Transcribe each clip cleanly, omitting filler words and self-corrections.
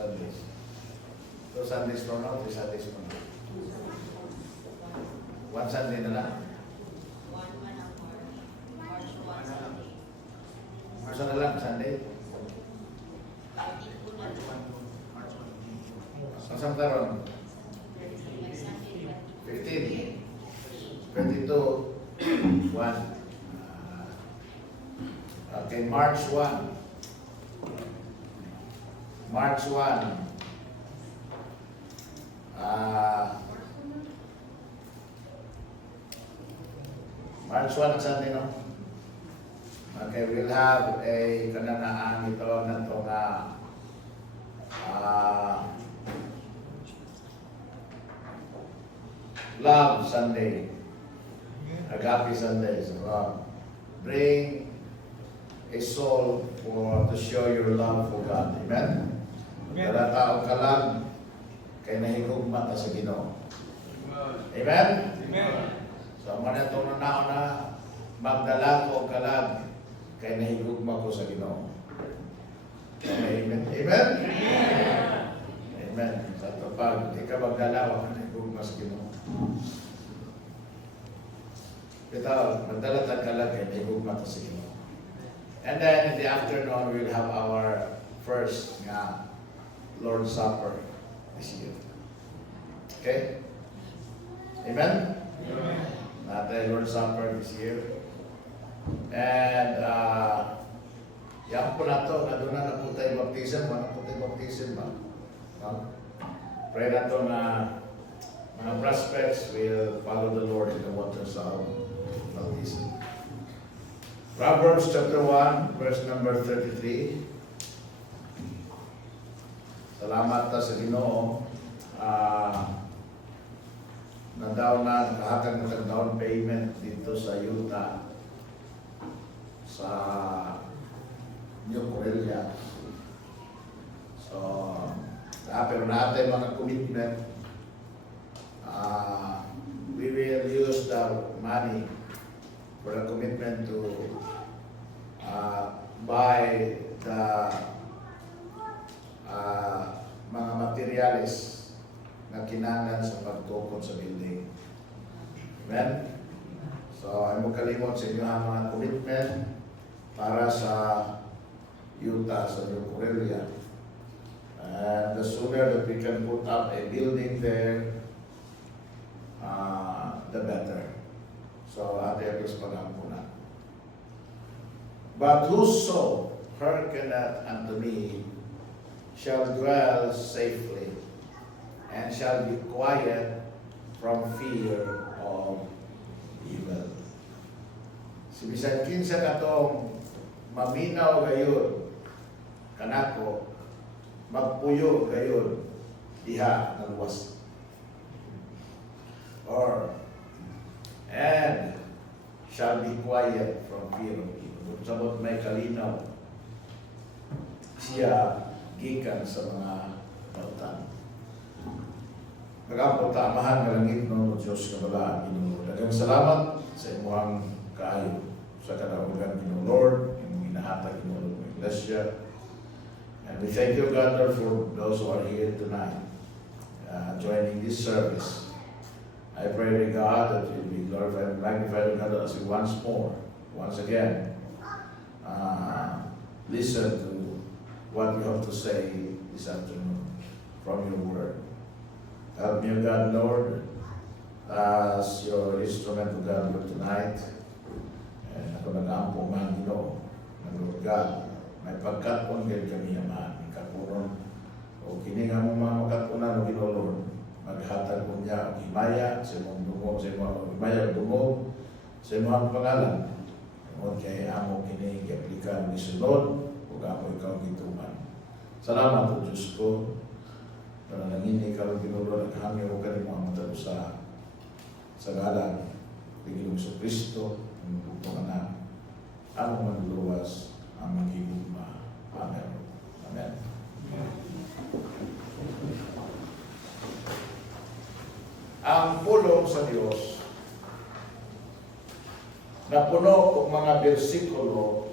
Sundays. 2 Sundays from now, 3 Sundays from now. 1 Sunday na lang. Marso na lang, Sunday. Masang taron? 15. 22. 1. Okay, March 1. March 1. March 1 ang Sunday, no? Okay, we'll have a kananaan ito na ito nga Love Sunday. Agape Sunday. So, bring a soul to show your love for God. Amen? Kada taong kalag, kay nahigugma ta sa Ginoo. Amen? Amen. So, manatong na magdala ko kalag, kay nahigugma ko sa Ginoo. Amen? Amen? Amen. Sa pag di ka magdala, wala ka nahigugma sa Ginoo. Ito, magdala ta kalag, kay nahigugma ko sa Ginoo. And then in the afternoon, we'll have our first Lord's Supper this year. Okay? Amen? Amen. Natin Lord's Supper this year. And yan po na ito, na doon na po tayo baptism. Wala po tayo baptism ba? No? Pray na ito na mga prospects will follow the Lord in the waters of baptism. Proverbs chapter 1, verse number 33. Salamat ta sa Ginoo. Na daw na nakahatag ng down payment dito sa Utah sa New Corelia. So, pero natin mga commitment, we will use the money for a commitment to buy the mga materyales na kinahanglan sa pagtukod sa building. Amen? So, ay mo kalimot sa inyo ang mga commitment para sa Utah, sa New Corelia. And the sooner that we can put up a building there, the better. So, ate Agos pagampo na. But whoso hearkeneth unto me shall dwell safely, and shall be quiet from fear of evil. Si bisan kinsa katong maminaw gayon kanako, magpuyo gayon diha ng was. And shall be quiet from fear of evil. Kung sabot may kalinaw, siya gikan sa mga bautan. Nagapot tamahan ng langit ng Diyos kabalaan, Ginoo. Daghang salamat sa imuhang kaayo sa kadahugan, Ginoo Lord, yung inahatag Ginoo ng Iglesia. And we thank you, God, Lord, for those who are here tonight, joining this service. I pray, God, that you be glorified and magnified, God, as we once again, listen to what you have to say this afternoon from your word. Help me, God, Lord, as your instrument of God for tonight. And ako nag-aampo man, Ginoo, na Lord God, may pagkatpon din kami yaman, ikapunon, o kininga mo mga magkatpunan, o Ginoo, Lord, maghatag mo niya, o himaya, sa imong dumog, sa imong himaya, dumog, sa imong pangalan. O kay amo kini i-aplikan ni sunod, o amo ikaw gituman. Salamat o Diyos ko, na nangini ka rin Ginoo, naghangyo o ka rin mga matalusa sa galang Panginoong Kristo, ang bukong anak, among manluwas, among higugma. Amen. Amen. Ang pulong sa Diyos na puno ng mga bersikulo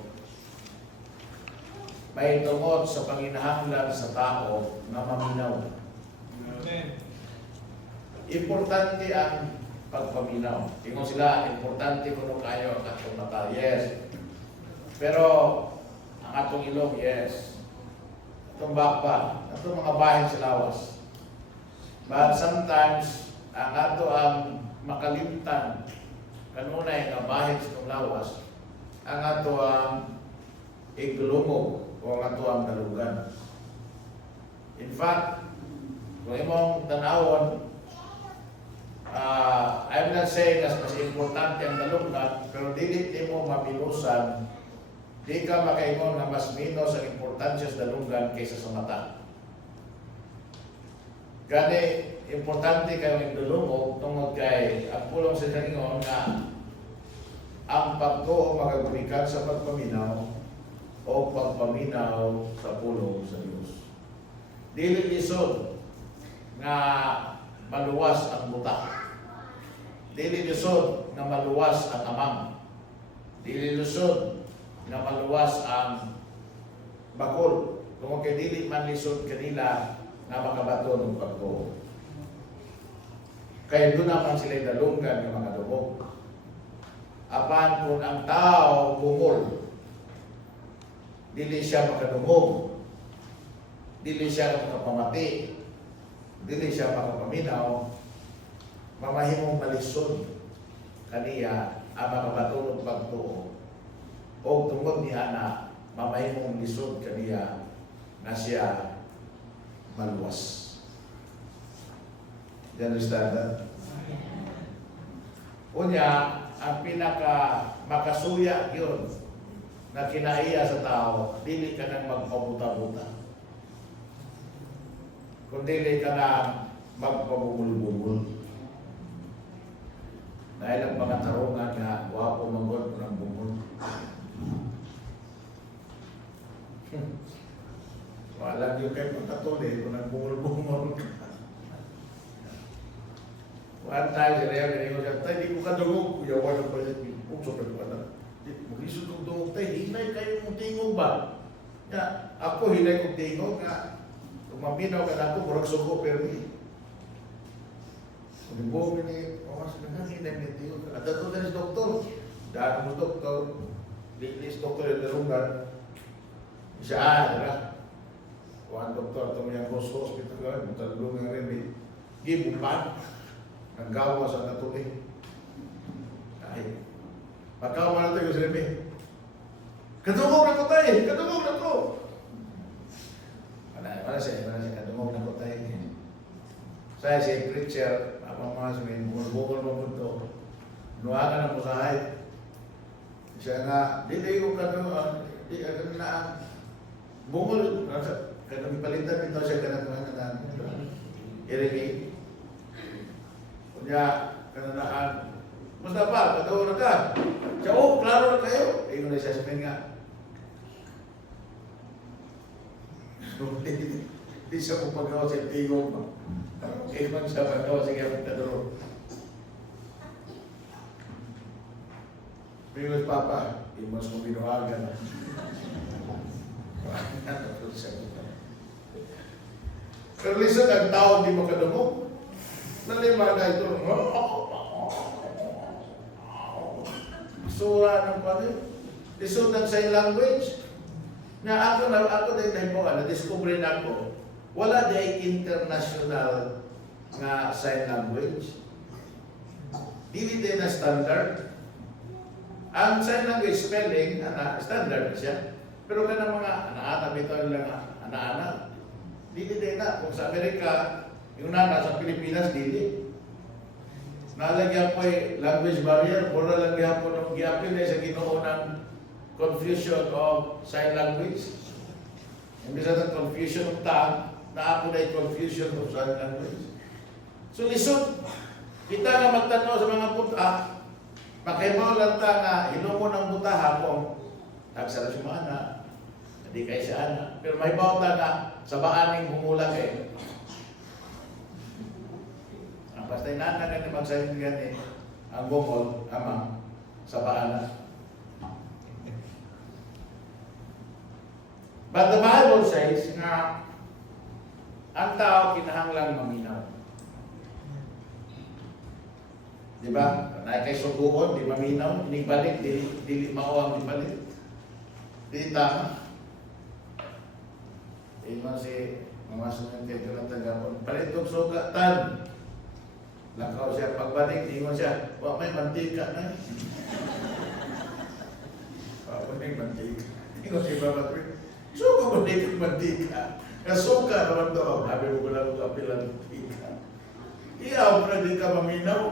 may tungod sa panginahanglan sa tao na maminaw. Amen. Importante ang pagpaminaw. Tingnan sila, importante kung kayo ang atong mata. Yes. Pero ang atong ilong, yes. Atong bakba, atong mga bahin sa lawas. But sometimes, ang ato ang makalimtan, kanunay nga bahin sa itong lawas, ang ato ang igulungog o ang ato ang dalugan. In fact, kung imong tanawon, I'm not saying na mas importante ang dalugan, pero dili mo mabinusan, di ka makaingon na mas minus ang importansya sa dalugan kaysa sa mata. Gani, importante kayo yung dulungog tungod kay ang pulong sa kaningon na ang pagtuo magagulikan sa pagpaminaw o pagpaminaw sa pulong sa Diyos. Dili lisod nga maluwas ang buta. Dili lisod nga maluwas ang amang. Dili lisod nga maluwas ang bakol. Kung kay dili man lisod kanila na makabato ng pagtuo. Kaya doon naman sila dalunggan ng mga dumog. Apan kung ang tao bungol, dili siya makadumog, dili siya makapamati, dili siya makapaminaw, mamahimong malisod kaniya ang makabato ng pagtuo. O tungkol niya na mamahimong lisod kaniya na siya maluwas. You understand that? Unya, ang pinaka makasuya yun na kinaiya sa tao, dili ka nang magpabuta-buta. Kung dili ka nang magpabungul-bungul. Dahil ang mga tarungan nga, wapo manggod ko ng bungul. Wala yung kayo magkatuloy kung nagbungul-bungul ka. One time, sila yung ganyan ko siya, tayo, di ko ka dungog. Kuya, wala pa siya, so pero wala. Mag-isod kong dungog tayo, hinay kayo mong tingog ba? Ya, ako hinay kong tingog nga. Kung maminaw ka na ako, murag suko, pero hindi. Kung buong ini, mas nga hinay mo tingog. At ito na si doktor. Daan mo doktor. Linis doktor yung darungan. Siya, diba? Kuhan doktor, ito mo yung hospital ka, mutalulong nga rin, gibupan. Naggawa sa natuloy. Ay, pagkawa na tayo sa rin, kadungog na ko tayo! Kadungog na ko! Wala siya, kadungog na ko tayo. Saya siya preacher, ang mga sabihin, bukol mo ito. Nuwagan na mo sa height. Siya nga, di ko kadungog, di agad na bukol, kadang palitan ito siya kadang irimig. Kunya, kananaan, basta pa, katawa na ka. Siya, oh, klaro na kayo. Ingon na siya sabihin nga. Hindi siya kung pagkawa sa tingog mo. Kaya man siya pagkawa sa kaya pagkaduro. Pingos Papa, imas kong binuhagan. Pero lisod ang tao hindi makadumog. Nalima na ito. Sura ng pati. Lisod ang sign language. Na ako din mo, na-discover na ako, wala day international nga sign language. Dili din na standard. Ang sign language spelling, standard siya. Pero kanang mga anak-anak ito lang anak-anak. Dili din na. Kung sa Amerika, yung nana sa Pilipinas, dili. Nalagyan po language barrier, mura lang po ng giapil sa ginoo ng confusion of sign language. Imbis na confusion of tongue, naapo na yung confusion of sign language. So lisod, kita nga magtanong sa mga buta, makimaw lang ta nga, hinumo ng buta hapong, nagsara si mga anak, hindi kayo siya anak. Pero may bawta nga, sa baaning humula kayo. Basta inaanak na magsayin gani ang bungol, amang, sa baanan. But the Bible says nga, ang tao kinahanglang maminaw. Di ba? Na kay suguon, di maminaw, inibalik, dili mao ang ibalik. Di tama. Imo si mga sunod na tagapon. Palitong sugatan. Lakaw siya pagbalik, ingon siya, wa may mantika na. Wa may mantika. Ingon si Baba Twin, sugo mo di mantika. Kasuka naman to, sabi mo ko lang kung kapilang mantika. Iyaw mo na di ka maminaw.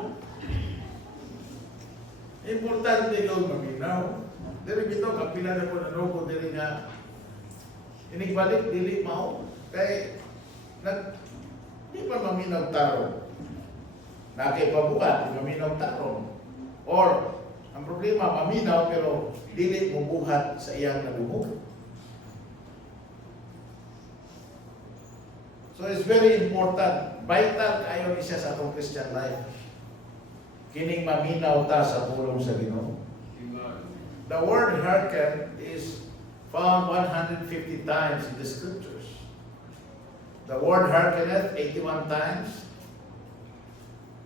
Importante yung maminaw. Dari bito, kapila na po na loko, dari nga, inigbalik, dili mao. Kaya, di pa maminaw taro. Nakipabuhat, di maminaw taro. Or, ang problema, maminaw, pero dili mo buhat sa iyang nalubog. So, it's very important. Vital kayo isa sa atong Christian life. Kining maminaw ta sa pulong sa Ginoo. The word hearken is found 150 times in the scriptures. The word hearkeneth 81 times.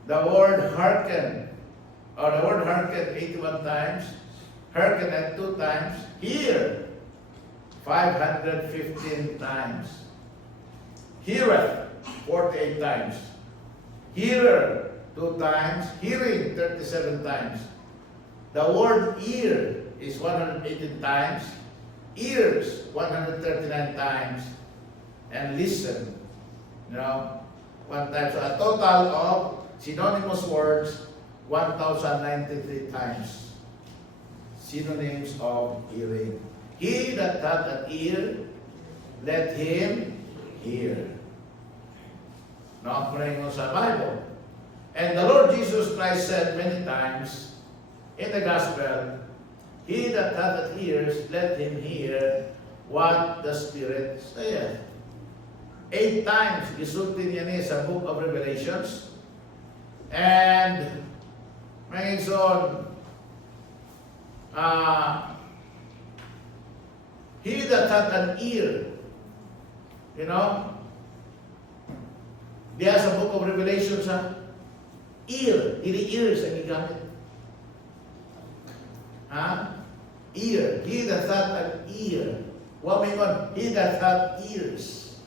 The word hearken, or the word hearken 81 times. Hearkeneth 2 times. Hear 515 times. Heareth 48 times. Hearer 2 times. Hearing 37 times. The word ear is 118 times. Ears 139 times. And listen, 1 time. So a total of synonymous words 1,093 times. Synonyms of hearing. He that hath an ear, let him hear. Now, praying on sa Bible. And the Lord Jesus Christ said many times in the Gospel, he that hath ears, let him hear what the Spirit saith. 8 times, gisulti niya ni sa book of Revelations. And, ngayon son, he that hath an ear, diya sa book of Revelation sa ear, ears ang igamit. Ear. He that hath an ear. What may on? He that hath ears.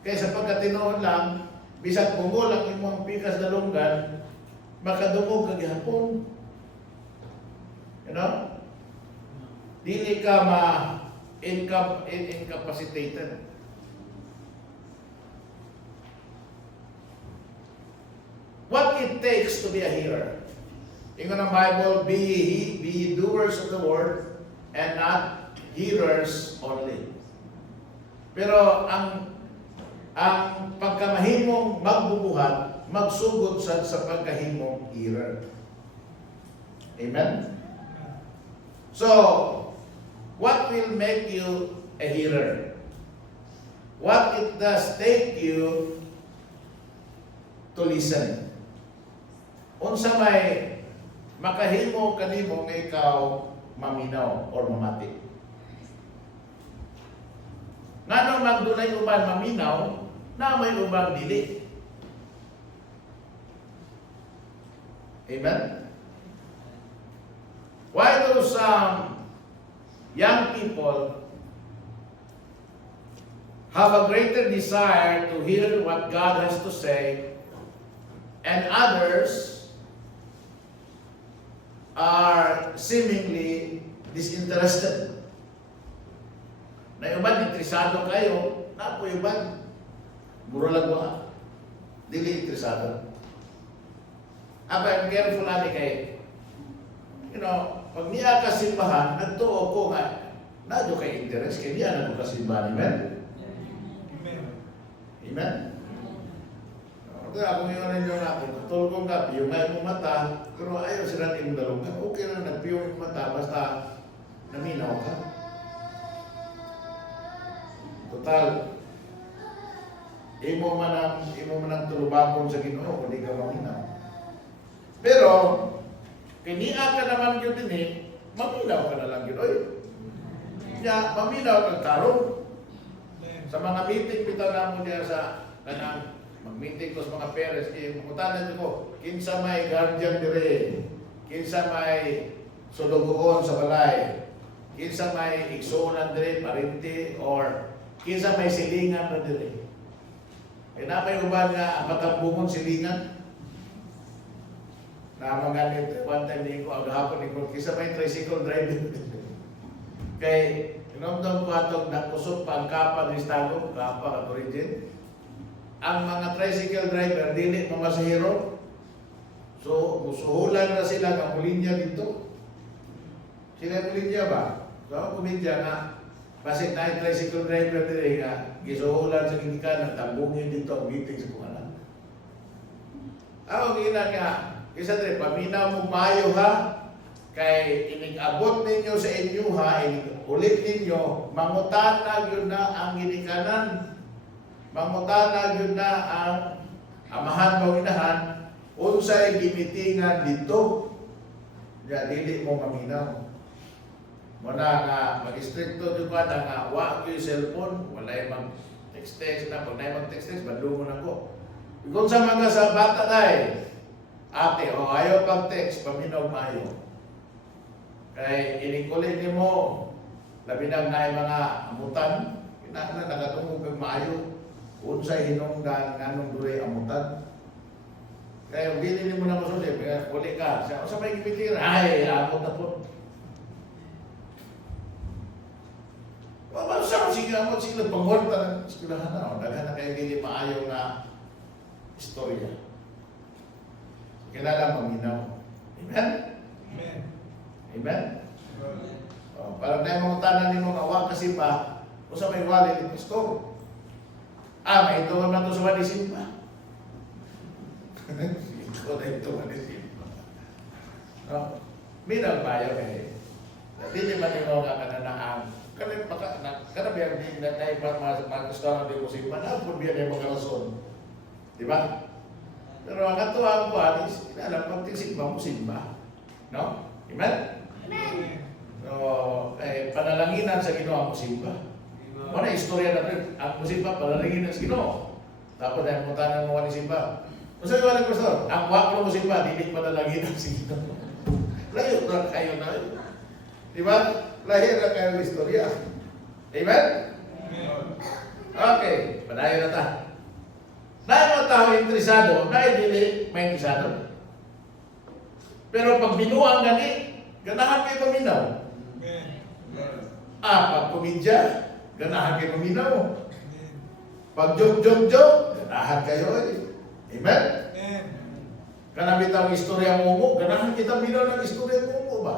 Kaya sa pagkatinoon lang, bisag pungol ang imong pikas na lunggan, makadungog ka gihapon. Dili ka incapacitated. What it takes to be a hearer. Ingon ang Bible, be ye doers of the word, and not hearers only. Pero ang pagkamahimong magbubuhat, magsugod sa pagkahimong hearer. Amen? So, what will make you a hearer? What it does take you to listen? Unsa may makahimo kanimo nga ikaw maminaw or mamati. Ngano magdunay uban maminaw, na may ubang dili. Amen? Why do some young people have a greater desire to hear what God has to say, and others are seemingly disinterested? Na iban, interesado kayo, na po iban, muro lang ba? Dili interesado. I'm careful ani kay, pag niya ka simbahan, nagtuo ko nga, nadyo kay interest, kay niya na ka simbahan. Amen? Amen. Amen? Kaya kung yun ninyo na ako, tulong ka, piyong nga yung mata, pero ayaw sila yung dalong ka, okay lang, nagpiyong yung mata, basta naminaw ka. Total, imo man ang tulubakon sa Ginoo, kung di ka maminaw. Pero, kiniya ka naman yun din maminaw ka na lang yun. Oy, Nya, maminaw kang tarong. Sa mga meeting, bitaw na mo niya sa kanang mag-meeting ko sa mga parents, mutanan ko, kinsa may guardian dire, kinsa may sudugoon sa balay, kinsa may igsuonan dire, parente, or kinsa may silingan na dire. Kaya na may uban nga, matambungon silingan. Na mga ganit, one time ni ko, agahapon ni ko, kinsa may tricycle driver. Kay, inomdom ko atong nakusog pa ang kapa ng Estado, kapa at origin. Ang mga tricycle driver, dili mamasahero. So, musuhulan na sila ng mulinya dito. Sila mulinya ba? So, ang mulinya nga, kasi na tricycle driver dili nga, gisuhulan sa ginikanan, tambungin dito ang meeting sa kumanan. Ako gina nga, isa dili, paminaw mo mayo ha, kay inig-abot ninyo sa inyo ha, ulit ninyo, mangutana yun na ang ginikanan. Mangutana yun na ang amahan mo inahan, unsay gimitingan dito. Ya, dili mo maminaw. Muna nga, mag-stricto yun ba na nga, wag yung cellphone, walay mag-text-text na, pag na mag-text-text, bando mo na ko. Kung sa mga sa bata tayo, ate, ayaw pag-text, paminaw mayo. Kaya inikulit ni mo, labi na mga amutan, kinakala nagatungog ng maayo, kung sa hinungdan nga nung dure amutan. Kaya bili ni mo na masunod, uli ka, siya, sa may kipitir, ay, amot na po. Sa sige amot, sige nagpangorta ng eskwelahan na, daghan na kayo hindi maayo na istorya. Kailangan maminaw. Amen? Amen. Amen? Parang na yung mga tanan ni mga awak kasi ba, o sa may wali ni pastor. May ito na ito sa wali simpa. Ito na ito wali simpa. Minal bayo eh. Hindi naman yung mga kananaan. Karena biar di naik mag-restaurant di musim mana pun biar dia magkarason. Di ba? Pero ang ato ang panis, alam pag simba mo simba. No? Amen? Amen. So, panalanginan sa Ginoo ang musimba. Mana istorya na rin, ang musimba, panalanginan sa Ginoo. Tapos dahil mutanan mo ni simba. Kung saan wala pastor, ang wako ng musimba, hindi panalanginan sa Ginoo. Layo na kayo na. Di ba? Lahir na kayo ng istorya. Amen? Okay, padayon na ta. Dahil mga tao interesado, dahil dili may interesado. Pero pag binuang gani, ganahan kayo paminaw. Pag kumidya, ganahan kayo paminaw. Pag joke, ganahan kayo eh. Amen? Kanabit ang istorya mo, ganahan kita minaw ng istorya mo ba?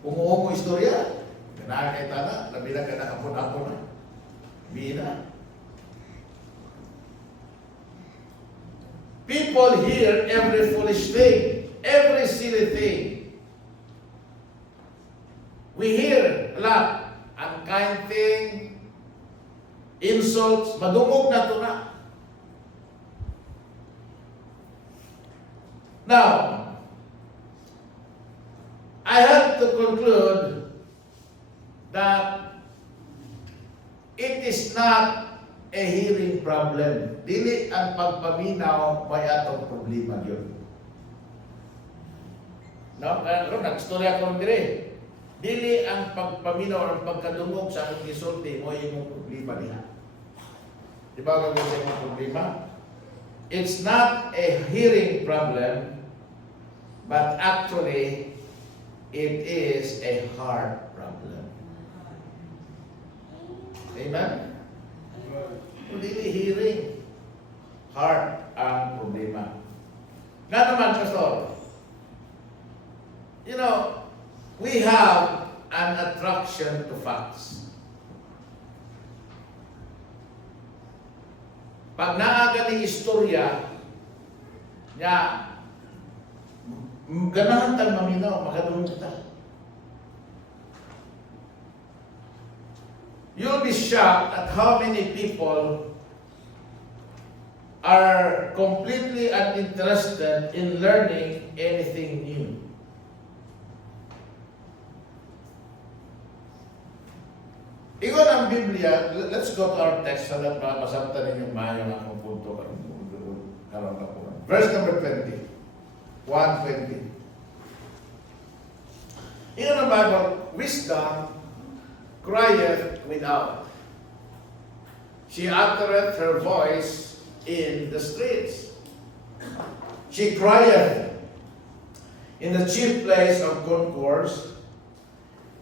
Kung mo istorya, ganahan kayo tana, labi na kanakapon-apon na. Bina. People hear every foolish thing, every silly thing. We hear a lot, unkind thing, insults, madungog na ito na. Now, I have to conclude that it is not a hearing problem. Dili ang pagpaminaw may atong problema yun. No? Kaya nag-istorya ko dire. Dili ang pagpaminaw ang pagkadungog sa akong gisulti mo yung problema niya. Di ba kung sa imong problema? It's not a hearing problem, but actually, it is a heart problem. Amen? Hindi hearing. Heart ang problema. Nga naman, pastor, you know, we have an attraction to facts. Pag naaga ni istorya, niya, ganahan tang maminaw, makadulong kita. You'll be shocked at how many people are completely uninterested in learning anything new. Biblia, let's go to our text so that masabtan ninyong mayo ang akong punto karon ako. Verse number 20. 1:20. In the Bible, wisdom crieth without. She uttereth her voice in the streets. She crieth in the chief place of concourse,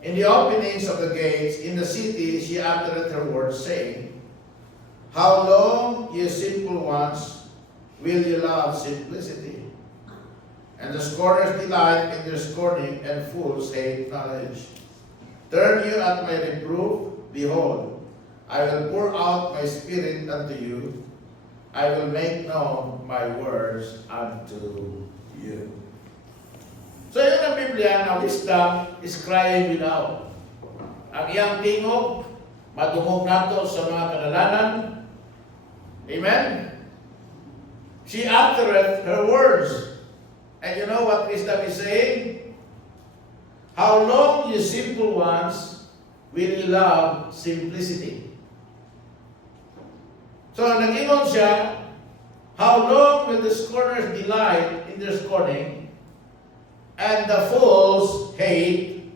in the openings of the gates, in the city she uttereth her words, saying, How long, ye simple ones, will ye love simplicity? And the scorners delight in their scorning, and fools hate knowledge. Turn you at my reproof, behold, I will pour out my spirit unto you, I will make known my words unto you. So yun ang Biblia na wisdom is crying without. Ang iyang tingog, madungog nato sa mga kadalanan. Amen? She uttereth her words. And you know what wisdom is saying? How long, you simple ones, will you love simplicity? So nag-ingon siya, how long will the scorners delight in their scorning, and the fools hate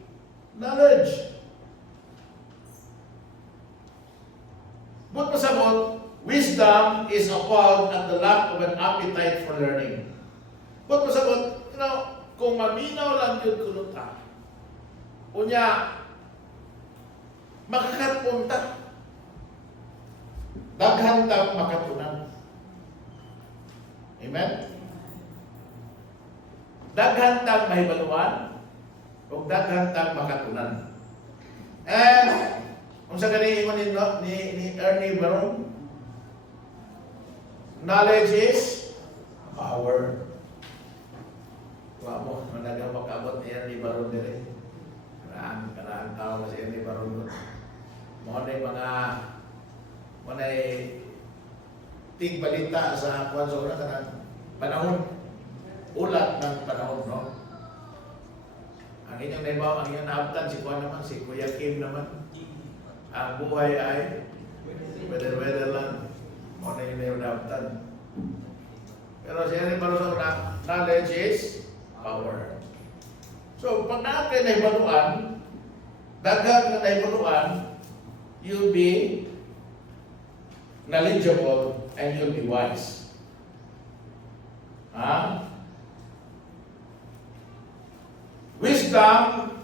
knowledge? But pasabot, wisdom is appalled at the lack of an appetite for learning. But pasabot, kung maminaw lang yun kunuta, unya, makakapunta, daghantang makatunan. Amen? Daghantang mahibaluan, o daghantang makatunan. And, kung sa ganyan ni Ernie Baron, knowledge is power. Wamo, managang makabot ni Ernie Baron din. Karaan tao na si Ernie Baron. Mga tigbalita sa kwanso na kanang panahon. Ulat ng panahon, no? Ang inyong naibaw, ang inyong naabtan, si Kuya naman, si Kuya Kim naman. Ang buhay ay weather lang. Mga yung naabtan. Pero si Ernie Baron na knowledge is power. So, pag natin na ibaluan, daghang na ibaluan, you'll be knowledgeable and you'll be wise. Wisdom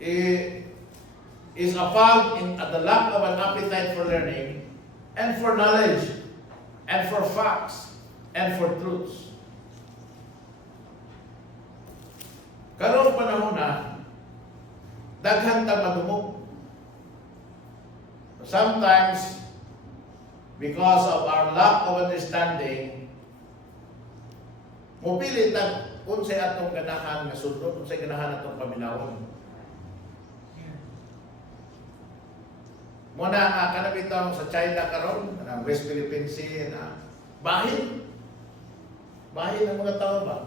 is found at the lack of an appetite for learning, and for knowledge, and for facts, and for truths. Karong panahon na, daghan ta madumog. Sometimes, because of our lack of understanding, mupilit na unsay atong ganahan nga sundot, unsay ganahan atong paminawon. Muna nga kanabitaw sa China karon, ang West Philippine Sea na bahin. Bahin ang mga tao ba?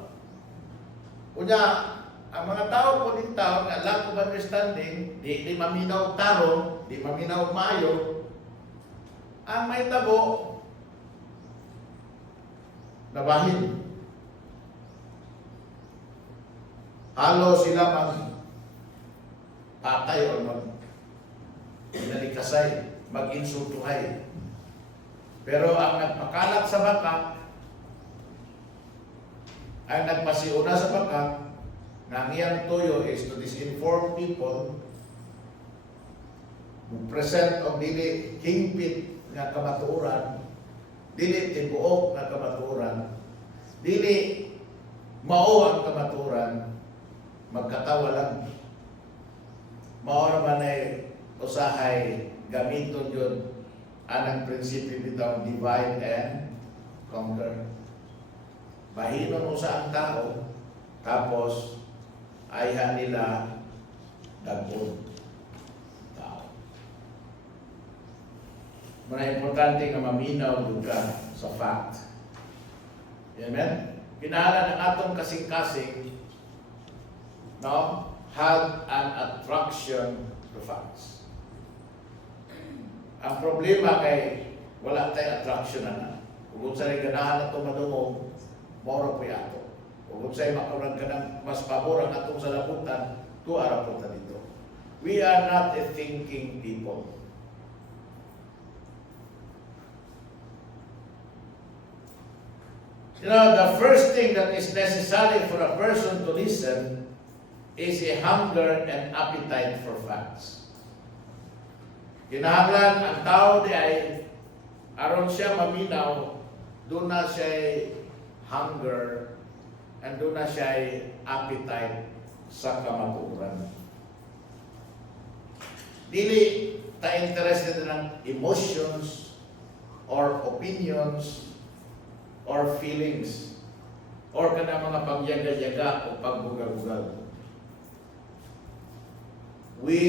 Unya, ang mga tao po din tao nga lack of understanding, di maminaw tarong, di maminaw mayo, ang may tabo, nabahin. Halo sila patay o nalikasay, mag-insultuhay. Pero ang nagpakalat sa baka, ang nagpasiuna sa baka, na ngiyang tuyo is to disinform people, present o dili hingpit nga kamatuoran, dili tibuok nga kamatuoran, dili mao ang kamatuoran, magkatawa lang. Mao naman ay usahay gamiton yun anang prinsipyo bitaw divide and conquer. Mahinon usa ang tao, tapos ayhan nila dagpon tao. Mga importante nga maminaw ka sa fact. Amen? Kinahanglan ng atong kasing-kasing, no, had an attraction to facts. Ang problema kay wala tayong attraction na. Kung sa'yo ganahan na itong madungog, moro po yato. Kung sa'yo makarag ka ng mas pabor ang atong salaputan, tuara po ta dito. We are not a thinking people. You know, the first thing that is necessary for a person to listen is a hunger and appetite for facts. Kinahanglan ang tao di ay aron siya maminaw, doon na siya hunger and doon na siya appetite sa kamaturan. Dili ta interested ng emotions or opinions or feelings or kana mga pagyaga-yaga o pagbugal-bugal. We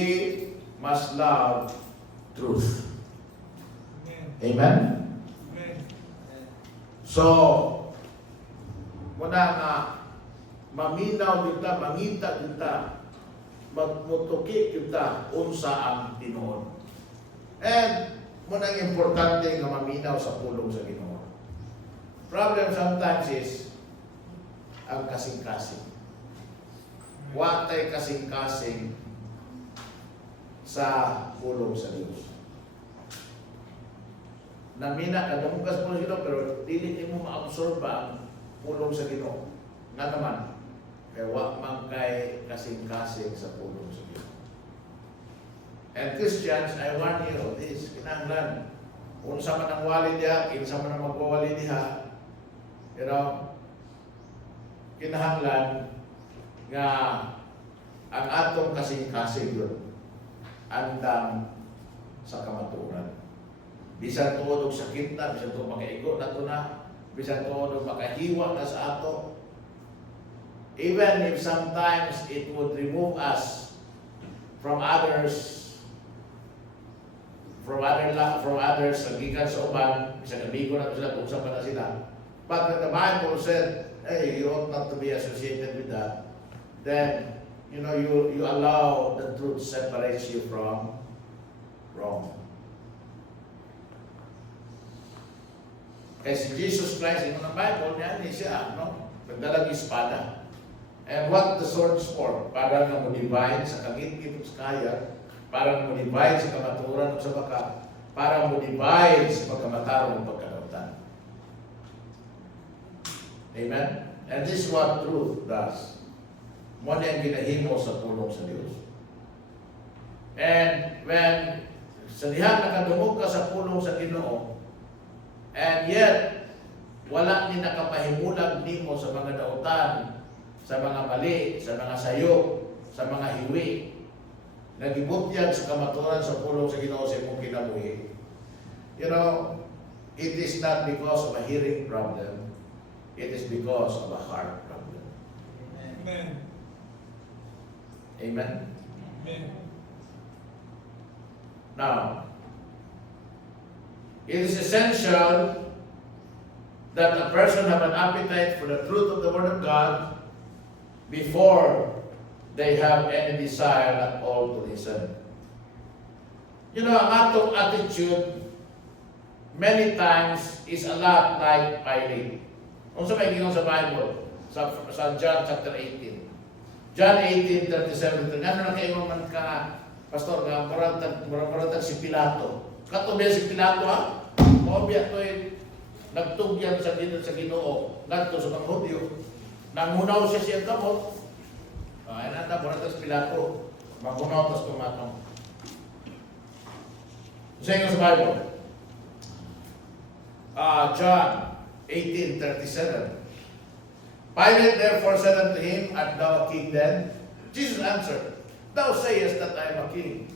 must love truth. Amen? Amen. So, muna nga, maminaw kita, mangita kita, magmutuki kita, unsa ang Ginoo. And, muna ang importante nga maminaw sa pulong sa Ginoo. Problem sometimes is, ang kasing-kasing. Watay kasing-kasing sa pulong sa Diyos. Namina, nadamugas mo sa Ginoo, pero dili mo ma-absorb ang pulong sa Ginoo. Nga naman, kaya wak man kay kasing-kasing sa pulong sa Ginoo. And Christians, I warn you of this, kinahanglan. Unsa man ang wali diha, kinsa man ang magwawali diha, you know, kinahanglan nga ang atong kasing-kasing yun andam sa kamaturan. Bisan tuod og sakit na, bisan tuod makaigo na to na, bisan tuod og makahiwa na sa ato. Even if sometimes it would remove us from others, from others sa gikan sa uban, bisan amigo na to sila, kung saan pa na sila. But when the Bible said, hey, you ought not to be associated with that, then you know, you allow the truth separates you from wrong. Kaya si Jesus Christ, yung ng Bible, yan siya, no? Nagdalang espada. And what the sword is for? Para na mo-divide sa kangit-ngit sa kaya, para na mo-divide sa kamaturan o sa baka, para mo-divide sa pagkamatarong o pagkakautan. Amen? And this is what truth does. Mo na ang ginahimo sa pulong sa Diyos. And when sa diha nakadungog ka sa pulong sa Ginoo, and yet wala ni nakapahimulag nimo sa mga dautan, sa mga mali, sa mga sayop, sa mga hiwi, nagibutyag sa kamaturan sa pulong sa Ginoo sa imong kinabuhi. You know, it is not because of a hearing problem, it is because of a heart problem. Amen. Amen? Amen. Now, it is essential that a person have an appetite for the truth of the Word of God before they have any desire at all to listen. You know, ang atong attitude many times is a lot like Pilate. Kung sa may ginong sa Bible, sa John chapter 18. John 18:37. Ngano na kayo man ka, pastor, nga maratag si Pilato. Katubiya si Pilato, ha? Mabiya to nagtugyan sa Ginoo, ngadto sa mga Hudyo. Nangunaw siya siyang kamot. Ay nanda, maratag si Pilato. Mangunaw tas tumatong. Sa inyo sa Bible. John 18:37. Pilate therefore said unto him, Art thou a king then? Jesus answered, Thou sayest that I am a king.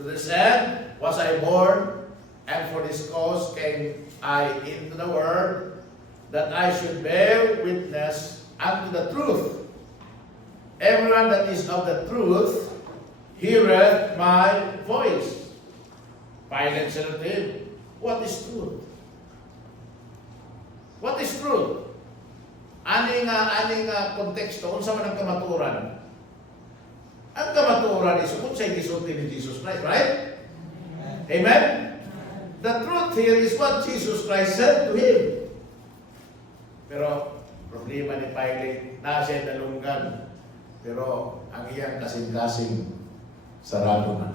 To this end was I born, and for this cause came I into the world, that I should bear witness unto the truth. Everyone that is of the truth heareth my voice. Pilate said unto him, What is truth? What is truth? Aning konteksto, unsa man ang kamaturan? Ang kamaturan is kung sa'y gisulti ni Jesus Christ, right? Amen? the truth here is what Jesus Christ said to him. Pero, problema ni Pilate, nasa dalunggan. Pero, ang iyang kasing-kasing, sarado na.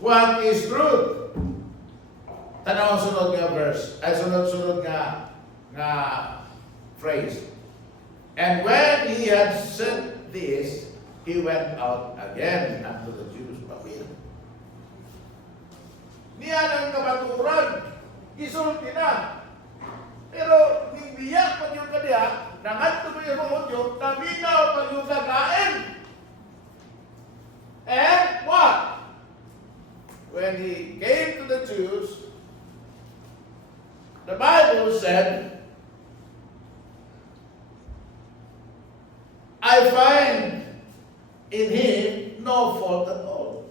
What is truth? Tanaw sunod nga verse, ay sunod nga phrase. And when he had said this, he went out again unto the Jews. Bakit? Niya ang kabaturan, isulti na. Pero, ningbiyak pa yung kadiya, nangat mo yung mga Diyos, naminaw pa yung kagain. And what? When he came to the Jews, the Bible said, I find in him no fault at all.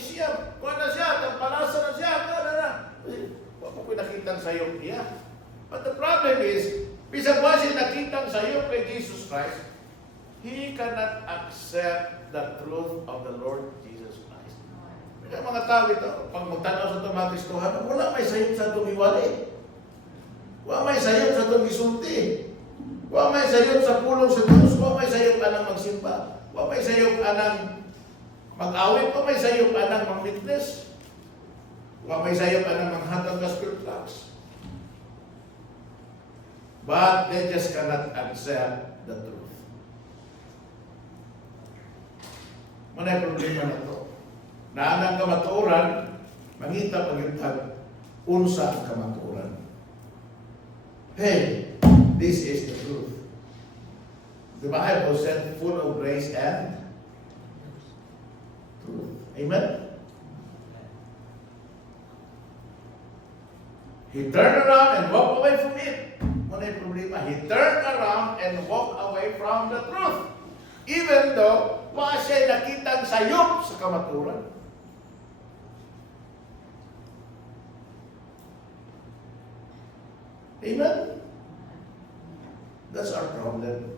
Siya, kung na siya, tampalasa na siya, huwag mo pinakitang sayo niya. But the problem is, bisag ba siya nakitang sayo kay Jesus Christ, he cannot accept the truth of the Lord Jesus Christ. May mga tao ito, pag magtanaw sa itong mga Kristohan, wala may sayot sa itong iwali. Wala may sayot sa itong isulti. Wala may sayot sa pulong sa Diyos. Wala may sayot anang magsimba. Wala may sayot anang mag-awit. Wala may sayot anang mag-witness. Wala may sayot anang maghatag gospel tracts. But they just cannot accept the truth. Manay problema na ito. Naanang kamatuoran, mangita pagintag, unsa ang kamatuoran. Hey, this is the truth. The Bible said, full of grace and truth. Amen? He turned around and walked away from it. Manay problema. He turned around and walked away from the truth. Even though, wala siya nakitang sayop sa kamaturan. Amen? That's our problem.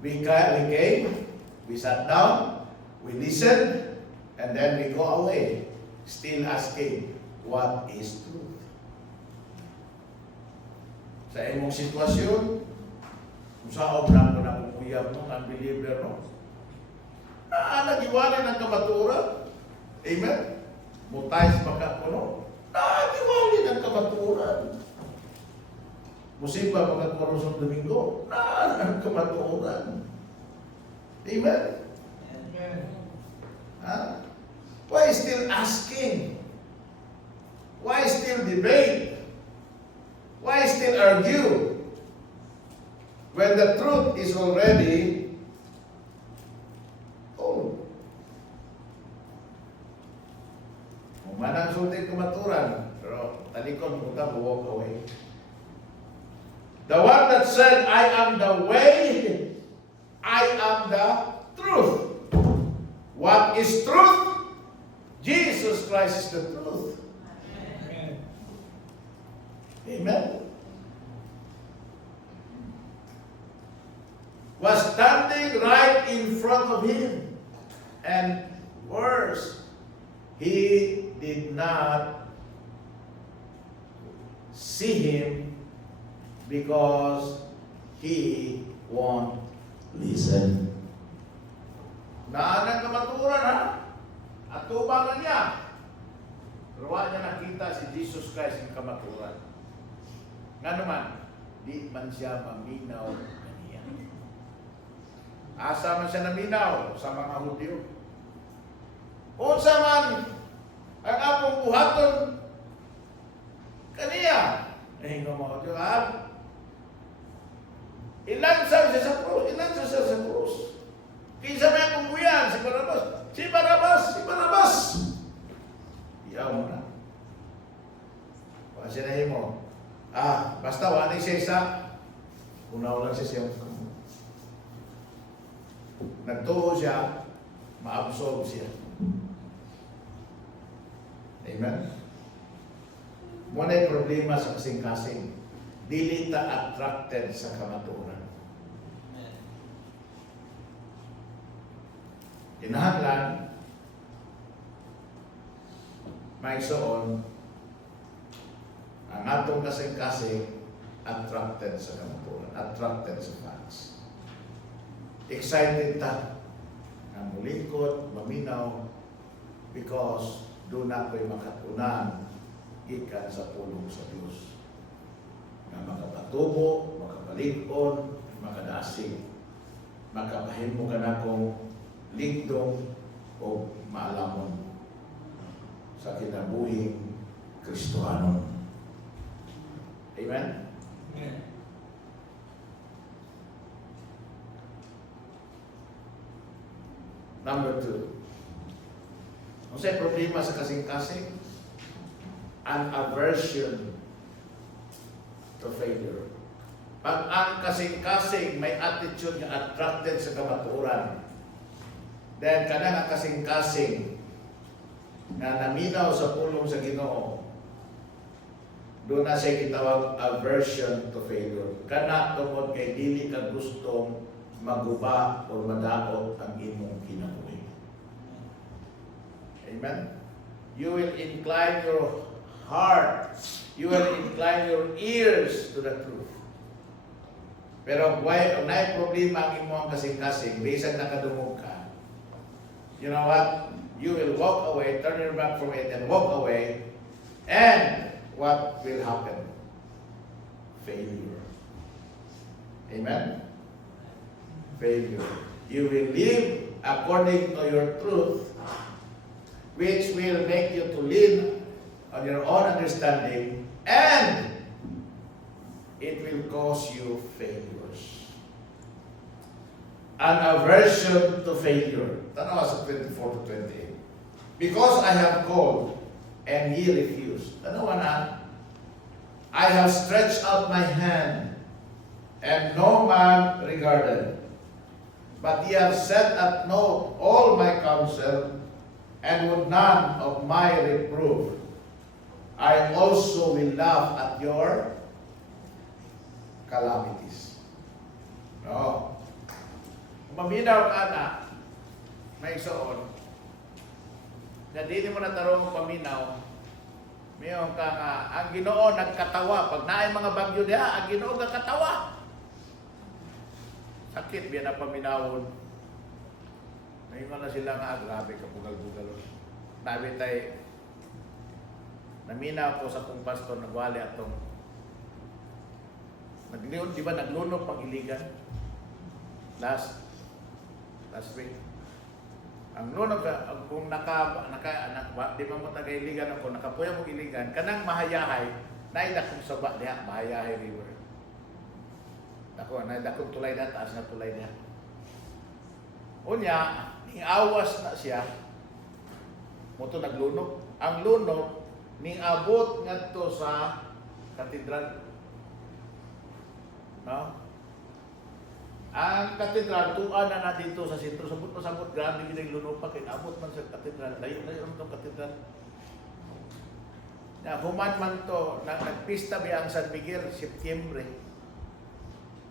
We came, we sat down, we listened, and then we go away, still asking, what is truth? Sa imong sitwasyon, kung saan na ko na kukuyab mo, unbeliever mo, nagiwalay ng kamaturan. Amen? Mutay sa pagkakuno, nagiwalay ng kamaturan. Musimba pagkatulong sa Domingo, ang kamatuoran. Amen? Amen. Huh? Why still asking? Why still debate? Why still argue? When the truth is already told. Kung manang sulti kamaturan, pero talikon mo ta, walk away. The one that said, I am the way, I am the truth. What is truth? Jesus Christ is the truth. Amen. Amen. Was standing right in front of him. And worse, he did not see him because he won't listen. Naanan kamaturan ha? At tubangan niya. Pero wala niya nakita si Jesus Christ ng kamaturan. Nga naman, di man siya maminaw kaniya. Asa man siya naminaw sa mga Hudyo. Unsa man ang apong buhaton kaniya. Eh, mga Hudyo, ilansa siya sa krus, ilansa siya sa krus. Kisa may pumuyan, si Barabas. Si Barabas, si Barabas. Iyaw mo na. Pasinahin mo. Basta wala siya isa. Unaw lang siya. Nagtuho siya, maabsorb siya. Amen? Muna yung problema sa kasing-kasing. Dili ta attracted sa kamatuoran. Kinahanglan, may soon, Ang atong kasing-kasing attracted sa kamaturan, attracted sa facts. Excited ta ang mulingkod, maminaw, because doon na ko'y makatunan ikan sa pulong sa Diyos. Na makapatubo, makapalikon, makadasig, makapahimo ka na kong ligdong o maalamon sa kinabuhing Kristohanon. Amen? Amen. Number 2. Kung sa'yo problema sa kasing-kasing, an aversion to failure. Pag ang kasing-kasing may attitude nga attracted sa kamatuoran, then kanang ang kasing-kasing na naminaw sa pulong sa Ginoo, doon na siya gitawag aversion to failure. Kana tungod kay dili ka gustong maguba o madaot ang imong kinabuhi. Amen? You will incline your heart. You will incline your ears to the truth. Pero why na problema ang imong kasing-kasing, bisan nakadungog ka, you know what? You will walk away, turn your back from it and walk away, and what will happen? Failure. Amen? Failure. You will live according to your truth, which will make you to lean on your own understanding, and it will cause you failures. An aversion to failure. Tanawa sa 24 to 28. Because I have called, and ye refused. Tanawa na. I have stretched out my hand, and no man regarded. But ye have set at naught all my counsel, and would none of my reproof. I also will laugh at your calamities. No. Maminaw ka na, may soon, na di mo na tarong paminaw, mayroon ka nga, ang Ginoo nagkatawa. Pag naay mga bagyo diha, ang Ginoo nagkatawa. Sakit biya na paminawon. May na sila nga, grabe ka bugal-bugal. Nabi tayo, naminaw ko sa kong pastor, nagwali atong nagliyon, di ba naglunok pang iligan? Last week. Ang lunok ka, kung di ba mo taga-iligan ako, nakapuya mo iligan, kanang mahayahay, naida kong saba diha, mahayahay river. Ako, naida kong tulay na, taas na tulay niya. Unya, awas na siya, mo to naglunok. Ang lunok, ning abot ngadto sa katedral. No? Ang katedral, tuan na natin ito sa sentro. Sabot, grabe ginang lunok pa, kinabot man sa katedral. Layo-layo naman itong katedral. Na, human man to, nagpista biya ang San Miguel, Septyembre.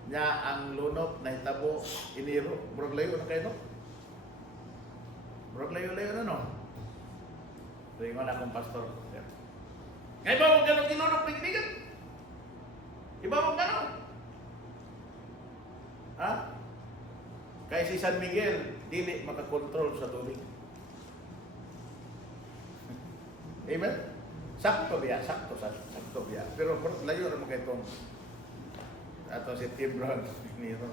Nya ang lunok na hitabo, Enero. Murag layo na kayo, no? Murag layo-layo na, no? Ringon akong pastor. Ngayon ba mo ganong ilunok ng kinigan? Iba mo ganon? Ha? Kaya si San Miguel, dili makakontrol sa tubig. Amen? Sakto biya, sakto biya. Pero layo naman kayo itong atong September, Enero,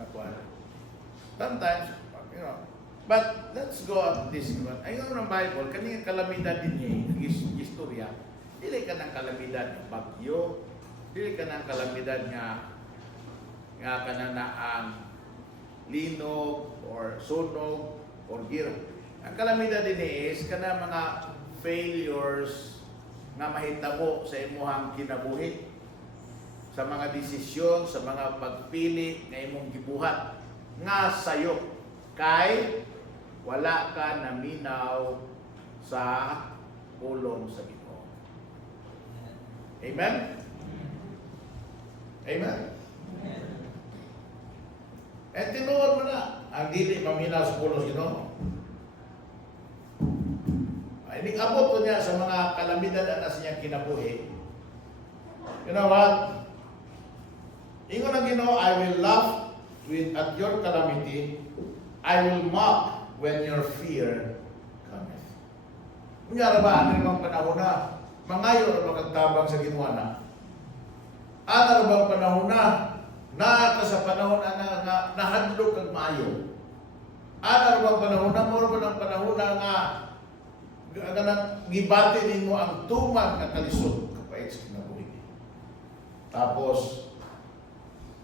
nakuha. Sometimes, you know, but let's go up this one. Ayun ng Bible, kanina kalamidad din niya, istorya. Dili ka ng kalamidad ng bagyo, dili ka ng kalamidad nga kananaang linog or sunog or gira. Ang kalamidad din is kana mga failures nga mahitabo sa imuhang kinabuhi, sa mga desisyon, sa mga pagpili nga imong gibuhat nga sayo kay wala ka naminaw sa pulong sa Ginoo. Amen? Amen? And tinuod mo na, ang dili maminaw sa pulong sa Ginoo. Ay, abot ko niya sa mga kalamidad na sa niyang kinabuhi, You know what? Ingon ang Ginoo, I will laugh at your calamity. I will mock when your fear cometh. Kunyara ba, ano namang panahon na? Mangayo na magkagtabang sa Ginoo na? Ano bang panahon na? Na sa panahon na nahadlok kag maayo. Ano bang panahon na? Moro ba ng panahon na nga gibati ninyo ang tumag na kalisod kapait sa kinabuhi. Tapos,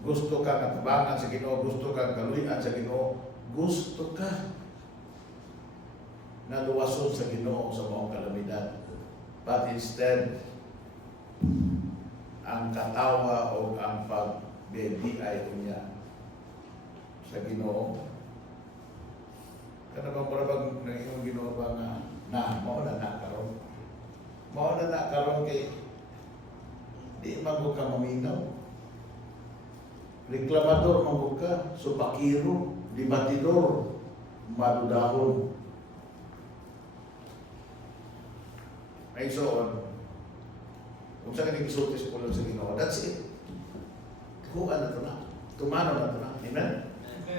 gusto ka katabangan sa Ginoo, gusto ka kaluyan sa Ginoo, gusto ka na luwason sa Ginoo sa mga kalamidad. But instead, ang katawa o ang pagbebiay niya sa Ginoo, kana bang parabag na iyong Ginoo ba nga mao na karon. Mao na karon kay di man ka maminaw. Reklamador mangod ka, supakiro, debatidor, madudahon. Ay so, kung saan nag-isultis ko lang sa Ginoo, that's it. Kuha na ito na. Tumano na ito na. Amen?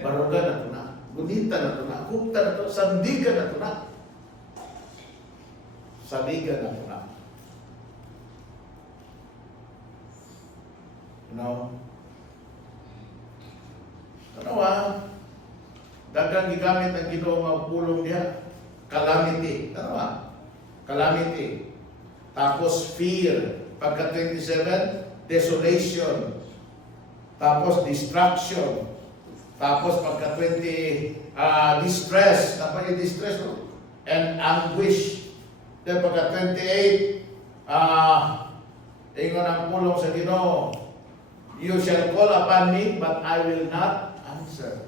Baruga na ito na. Gunita na ito na. Kukta na ito. Sandiga na ito na. Sandiga na ito na. You know? Ano dagang gigamit ang Ginoo magpulong niya. Calamity. Ano calamity. Tapos fear. Pagka 27, desolation. Tapos destruction. Tapos pagka 20, distress. Napag yung distress, no? And anguish. Then pagka 28, ingon ang pulong sa Ginoo. You shall call upon me, but I will not answer.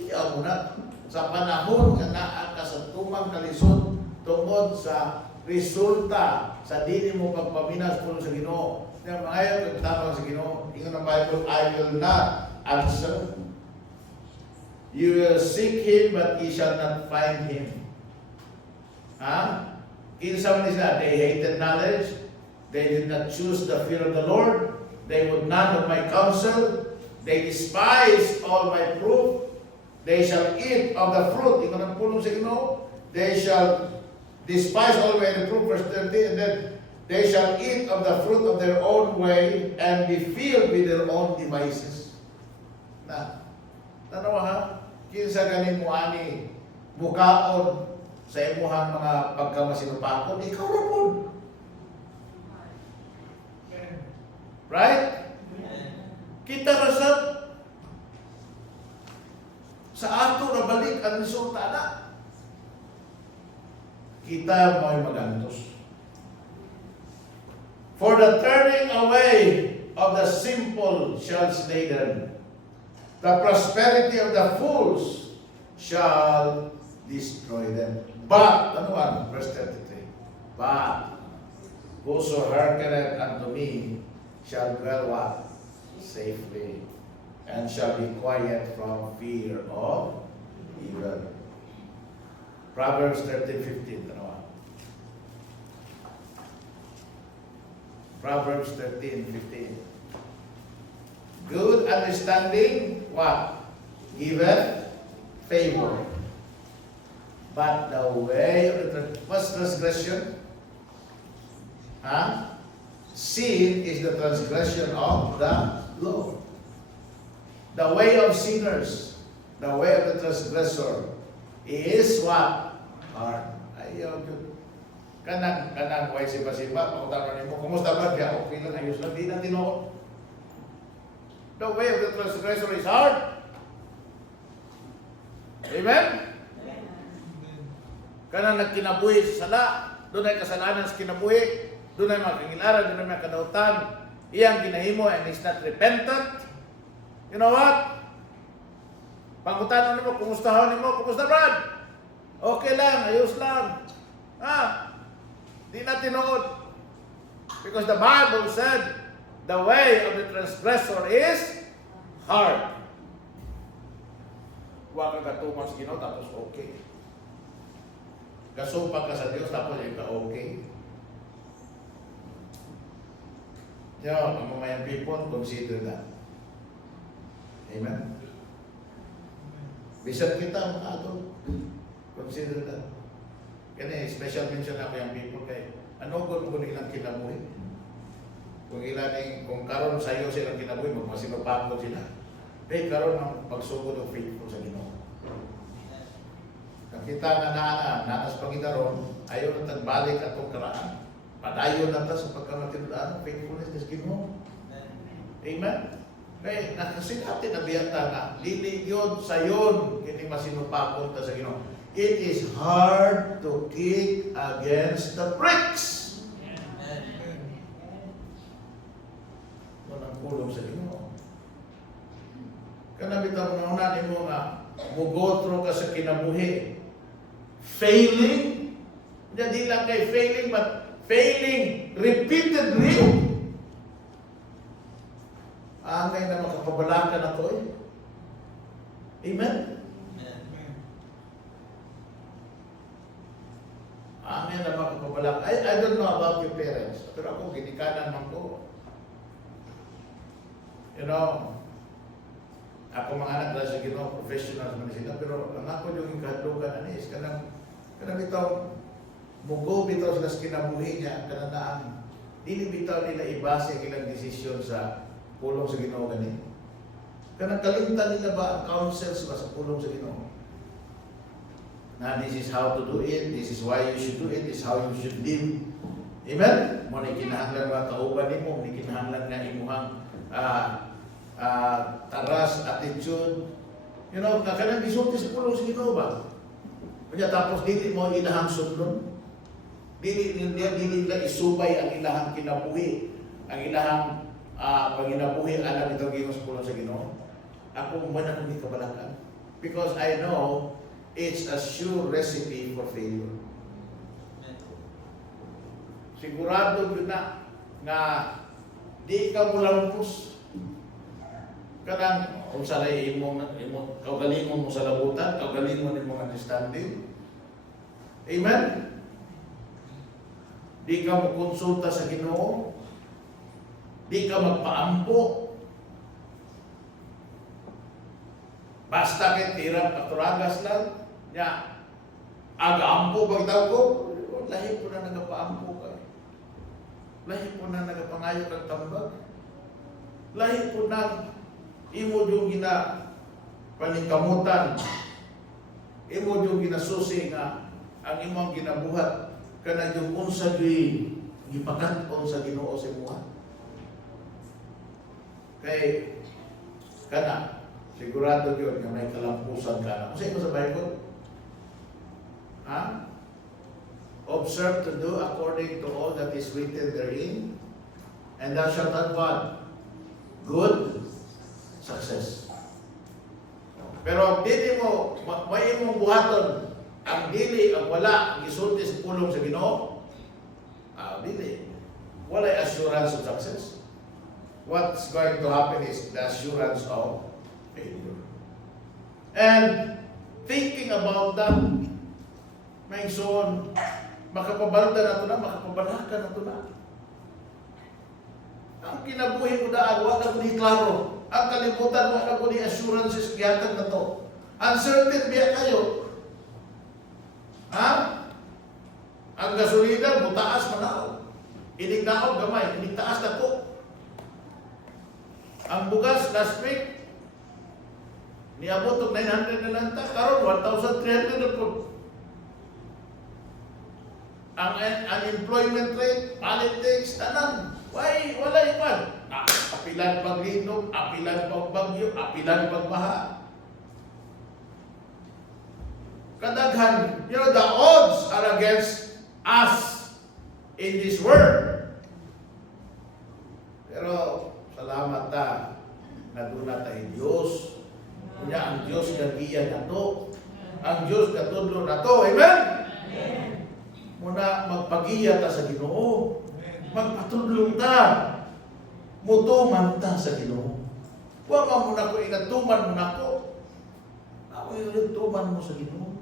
Tiyaw mo na. Sa panahon nga naa ka sa tumang kalisod tungod sa resulta sa dili mo pagpaminas pulong sa Ginoo. Kaya mga tabang sa Ginoo, ingon ang Bible, I will not answer. You will seek Him, but ye shall not find Him. Kinsa man sila, they hated knowledge. They did not choose the fear of the Lord. They would not of my counsel. They despised all my proof. They shall eat of the fruit. Ingon ang pulong sa Ginoo. They shall despise all my reproof, verse 30, and then they shall eat of the fruit of their own way and be filled with their own devices. Tanawa ha? Kinsa ganin mo ani bukaon sa imuhang mga pagkamasinupakon, ikaw ra pud. Right? Kita rasab sa ato na balik ang resulta na. Kita mo'y magantos. For the turning away of the simple shall slay them. The prosperity of the fools shall destroy them. But, verse 33, but whoso hearkeneth unto me shall dwell what? Safely, and shall be quiet from fear of evil. Proverbs 13:15. Proverbs 13:15. Good understanding, what? Giveth favor. But the way of the what's transgression? Sin is the transgression of the law. The way of sinners, the way of the transgressor is what? Hard. Ayaw yun. Kanang way sipa-sipa, pakutaran mo, kumusta ba? Kaya okay lang, ayos lang, di na tinoon. The way of the transgressor is hard. Amen? Kanang nagkinabuhi sa sala, doon ay kasalanan sa kinabuhi, doon ay makakilaran, doon ay makadautan, iyang ginahimo and is not repentant. You know what? Pangutanan mo, kumustahan mo, kumusta Brad? Okay lang, ayos lang. Di na tinood. Because the Bible said, the way of the transgressor is hard. Huwag kang katuman sa Ginoo, tapos okay. Kasumpa ka sa Diyos, tapos yung ka okay. You know, ang mamayang people, consider that. Amen? Bisan kita, mga adult, consider that. Kaya special mention ako yung people kay ano kung ilang kinabuhi. Kung karon sa iyo silang kinabuhi, magmasinupakot sila. Pero karon ang pagsugod ng faithful sa Ginoo. Nakita nga nanas Panginoon, ayaw na tagbalik atong karaan. Padayon na ta sa pagkamatinulaan, faithfulness sa Ginoo. Amen? Kaya nakasinati na biyata na, liligyon sayon, kini masinupakot ta sa Ginoo. It is hard to kick against the pricks. Ang kulong sa Ginoo. Kana bitaw mo na nimo nga go through ka sa kinabuhi. Failing, hindi lang kay failing but failing repeatedly. Angay na makapabala ka na to eh. Amen? Angay na makapabala. I don't know about your parents, pero ako ginikanan man ko. You know, ako mga anak dahil sa Ginoo, professionals man sila, pero ang ako yung kahadlugan anis, kanang bitaw, mugo bitaw sila sa kinabuhi niya, kananaan, dili bitaw nila ibase ang ilang desisyon sa pulong sa Ginoo ganin. Kanang kalimtan nila ba ang counsels ba sa pulong sa Ginoo? Na this is how to do it, this is why you should do it, this is how you should live. Amen? Mo ni kinahanglan mga kauban nimo, ni kinahanglan nga imuhang taras, attitude. You know, kanang gisulti sa pulong sa Ginoo ba? Kanya tapos dili mo ilahang sudlon. Dili nila isubay ang ilahang kinabuhi, ang ilahang panginabuhi alam ito gino sa pulong sa Ginoo. Ako man ako di kabalakan. Because I know it's a sure recipe for failure. Sigurado yun na di ka mulampos. Kanang kung salay imong kaugalingon mo sa labutan, kaugalingon imong understanding. Amen? Di ka mo konsulta sa Ginoo. Di ka magpaampo. Basta kay tirang paturagas lang. Ya, aga-ampo bagtaw ko. Lahi po na nagapaampo ka. Lahi po na nagapangayo kang tambag. Lahi po na imo yung paningkamutan, imo yung ginasusi nga ang imong ginabuhat kana yung unsa gyud gipakat-on sa Ginoo sa imuha. Kay kana sigurado gyud nga may kalampusan ka. Unsa imo sa Bible? Ha? Observe to do according to all that is written therein, and thou shalt have what? Good success. Pero dili mo may imong buhaton ang dili ang wala ang gisulti sa pulong sa Ginoo. Dili. Wala assurance of success. What's going to happen is the assurance of failure. And thinking about that, may son, makapabalda na ito na, makapabalaka na ito na. Ang kinabuhi mo daan, wala ko ni klaro. Ang kalimutan, wala ko ni assurances, giyatan na to. Uncertain biya kayo. Ha? Ang gasolina, butaas manaw. Inignaog gamay, inigtaas na to. Ang bugas, last week, niabot og 900 na lang ta, karon 1,300 na po. Ang unemployment rate, politics, tanan. Why? Wala iman. Apilan pag linog, apilan pag bagyo, apilan pag baha. Kadaghan, you know, the odds are against us in this world. Pero, salamat ta, naduna tayo Diyos. Kunya, ang Diyos gagiyan na to. Ang Diyos katudlo na to. Amen? Amen. Muna magpagiya ta sa Ginoo. Magpatudlong ta. Mutuman ta sa Ginoo. Huwag mo na ko inatuman mo na ko. Ako yung inatuman mo sa Ginoo.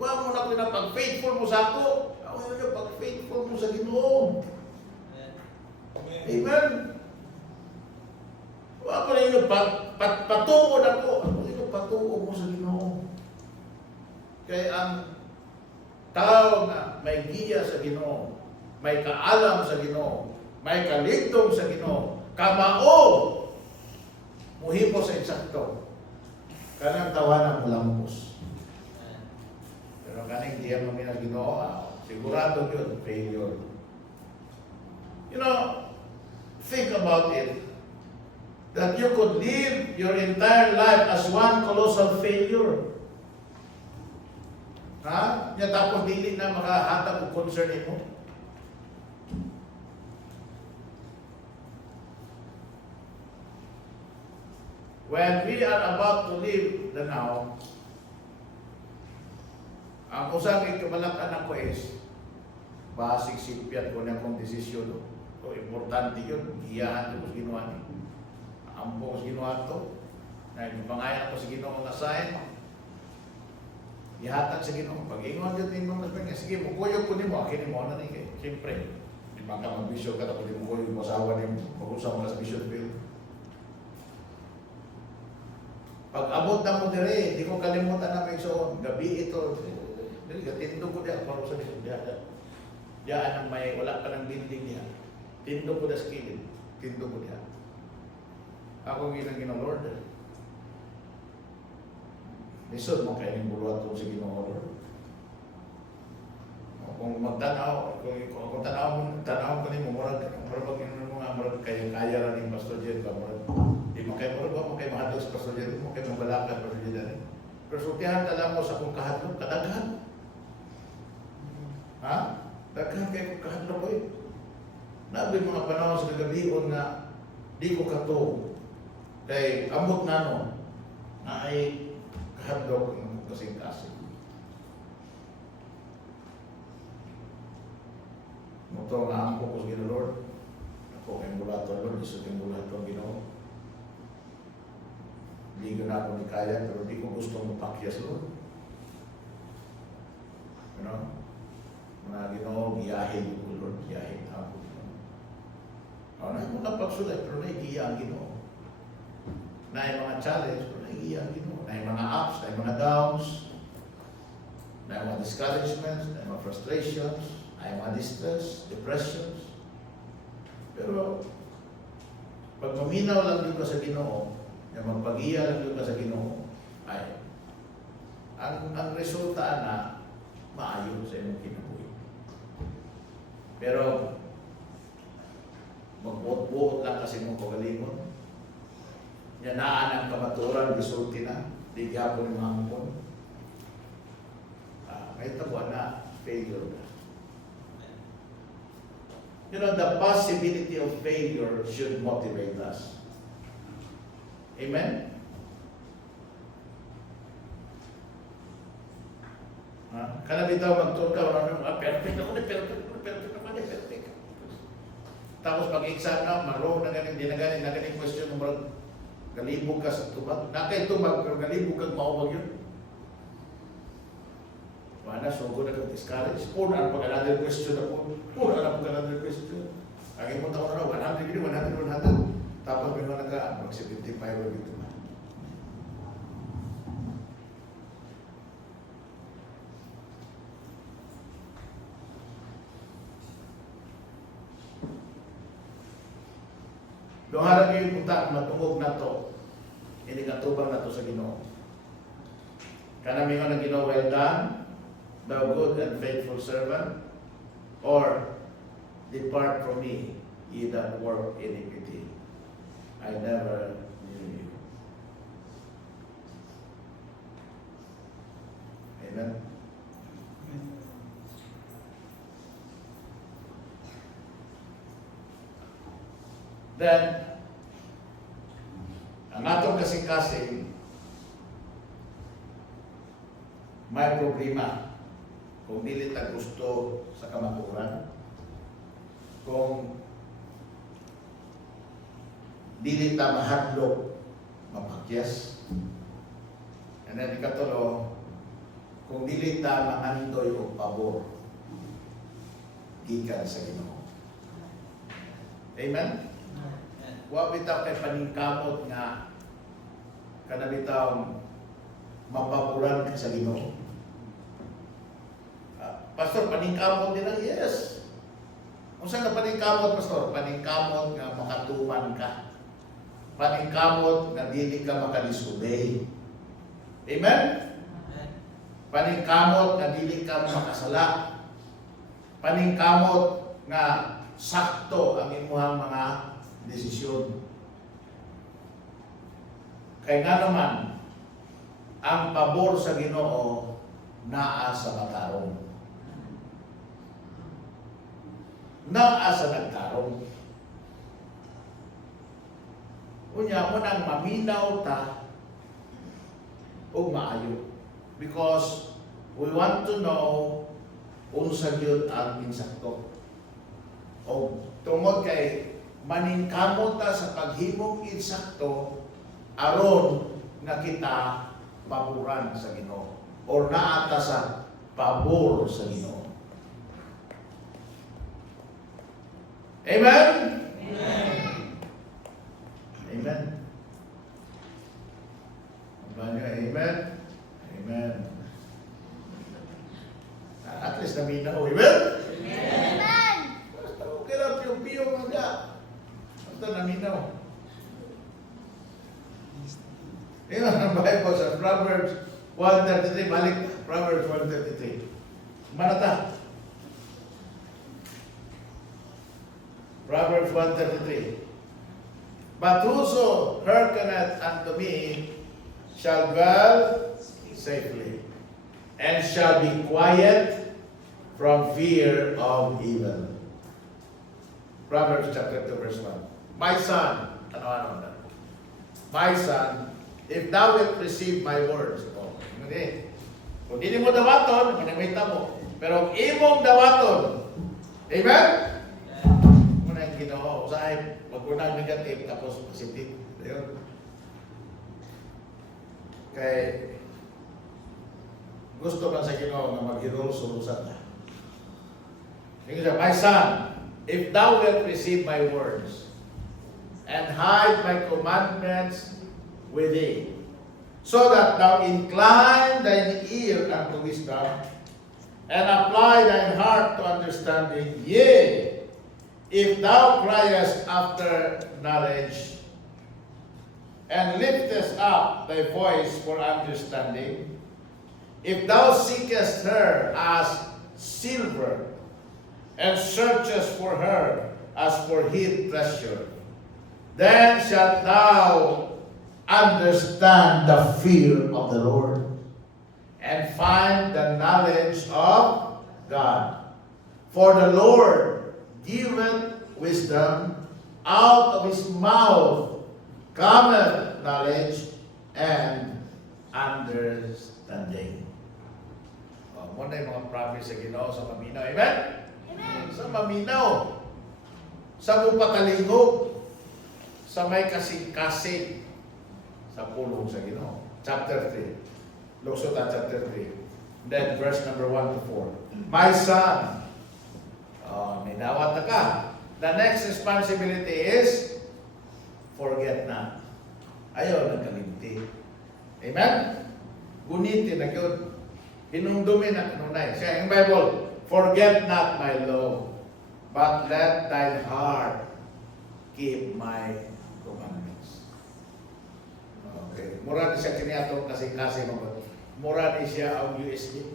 Huwag mo na ko na pag-faithful mo sa ako. Ako yung pag-faithful mo sa Ginoo. Amen. patuod ako. Ano ito patuod mo sa Ginoo? Kaya ang tao na may giya sa Ginoo, may kaalam sa Ginoo, may kaligtong sa Ginoo, kamao muhimo sa eksakto. Kanang tawanan mo lampos. Pero kaning diya mo mina Ginoo, sigurado yun, failure. You know, think about it. That you could live your entire life as one colossal failure. Ha? Nya tapos dili na makahatag og concern mo. When we are about to live the now, ang usang ikabalak-anak ko is basic sipyat ko na kong desisyon. So, importante yun. Iyahan ko sa ginawa niya. Ampo ko sa ginawa ito. Nagpangayan ko sa ginawa kong asahin. Ihatag sa ginawa. Pag-ingon dyan din mo, sige, mukuyog ko ni mo. Akin mo na rin. Siyempre, di ba ka mag-vision ka tapos di mo kuyog mo asawa ni mo. Mag-usap mo na sa vision field. Pag abot na mo dire, di ko kalimutan na may soon. Gabi ito. Dili ka, tindog ko diya. Para sa vision diya. Diyan ang may wala pa ng building niya. Tindog ko na sa kilid. Tindog ko diya. Ako ginang Lord. Lisod mo kayo ng buluat ko sa Ginoo Lord. Kung magtanaw, kung tanaw ko ni mo, murag kayo kaya rin yung Pastor Jed ka, di mo kayo mahadog sa Pastor Jed, di mo kayo mabalakad Pastor Jed rin. Pero sutihan tala mo sa kung kahadlok, kadaghan. Ha? Daghan kayo kung kahadlok ko eh. Nabi mga panahon sa kagabion na di ko kato. Kay amot na no, na ay kahadlok ng kasing-kasing. Muto nga ang focus gina Lord. Ako kay mulato Lord, gusto kay mulato Ginoo. Hindi ko na ako ni kaya, pero di ko gusto mapakyas Lord. You know? Mga Ginoo, biyahin ko Lord, biyahin ako. Na yung mga pagsulat, pero naigiya ang Ginoo. Na yung mga challenge, pero naigiya ang Ginoo. Na yung mga ups, na yung mga downs, na yung mga discouragements, na yung mga frustrations, ay mga distress, depressions. Pero, pag maminaw lang yun ka sa Ginoo, yung magpag-iya lang yun ka sa Ginoo, ay, ang resulta na maayon sa imong kinabuhi. Pero, magbuot-buot lang kasi mong kagalingon. Yanaan ang kamaturan, gisulti na, di gyapon yung hangpon. May tabuan na, failure na. You know, the possibility of failure should motivate us. Amen? Kana bitaw magtuon ka, perfect ako, perfect naman, perfect. Tapos pag-exam na, maro na ganing, di na ganing question mo, galibog ka sa tubag. Nakay tubag, pero galibog kang maubag yun. Mana, sugod na kang discourage. Puna ang pag-another question ako. Puna ang pag-another question. Ang imong taon na, 100, 100. Tapos may mga mag-75 o dito na. Doon harap yung punta, matungog na to. Hindi katubang na to sa Ginoo. Kanami nga na Ginoo, well done, thou good and faithful servant, or depart from me, ye that work iniquity. I never knew you. Amen. Then, ang atong kasing-kasing, may problema kung dili ta gusto sa kamaturan, kung dili ta mahadlok mapakyas, and then ikatulo, kung dili ta mangandoy o pabor gikan sa Ginoo. Amen? Wa bitaw kay paningkamot nga Kana bitaw mapaboran ka sa Ginoo. Pastor, paningkamot nila? Yes. Kung saan ka paningkamot, Pastor? Paningkamot nga makatuman ka. Paningkamot nga dili ka makadisobey. Amen? Paningkamot nga dili ka makasala. Paningkamot nga sakto ang imuhang mga desisyon. Kaya nga naman, ang pabor sa Ginoo naa sa matarong. Naa sa nagtarong. Unya mo nang maminaw ta o maayo. Because we want to know unsa gyud ang insakto. O tungod kay maningkamot ta sa paghimong insakto aron nga kita paboran sa Ginoo or naata sa pabor sa Ginoo. Amen? Amen. Amen. Amen. Amen. At least naminaw. Amen? Amen. Okay lang, piyo-piyo mga. Basta naminaw. Amen ang Bible sa Proverbs 1:33. Balik Proverbs 1:33. Manata. Proverbs 1:33. But whoso hearkeneth unto me shall dwell safely, and shall be quiet from fear of evil. Proverbs chapter 2 verse 1. My son, ano na? My son, if thou wilt receive my words, hindi. Kung hindi mo dawaton, manamita mo. Pero imong dawaton, amen? Muna yung Ginoo, usahay, wag mo na negative, tapos positive. Ayun. Kay, gusto man sa Ginoo na mag-hirol-sulusan na. My son, if thou wilt receive my words, and hide my commandments with thee, so that thou incline thine ear unto wisdom, and apply thine heart to understanding, yea, if thou criest after knowledge, and liftest up thy voice for understanding, if thou seekest her as silver, and searchest for her as for hid treasure, then shalt thou understand the fear of the Lord, and find the knowledge of God. For the Lord giveth wisdom, out of his mouth cometh knowledge and understanding. Muna yung mga promise sa Ginoo sa maminaw. Amen? Amen. Sa maminaw. Sa mupakalingog. Sa may kasing-kasing. Sa pulong sa Ginoo. Chapter 3. Luksota chapter 3. Then verse number 1 to 4. My son, may dawat na ka. The next responsibility is forget not. Ayaw nagkalimti. Amen? Gunitin na yun. Hinumdumin na kanunay. Siya yung Bible, forget not my law, but let thine heart keep my commandments. Okay. Mura ni siya kiniatong kasi mga. Mura ni siya ang USB.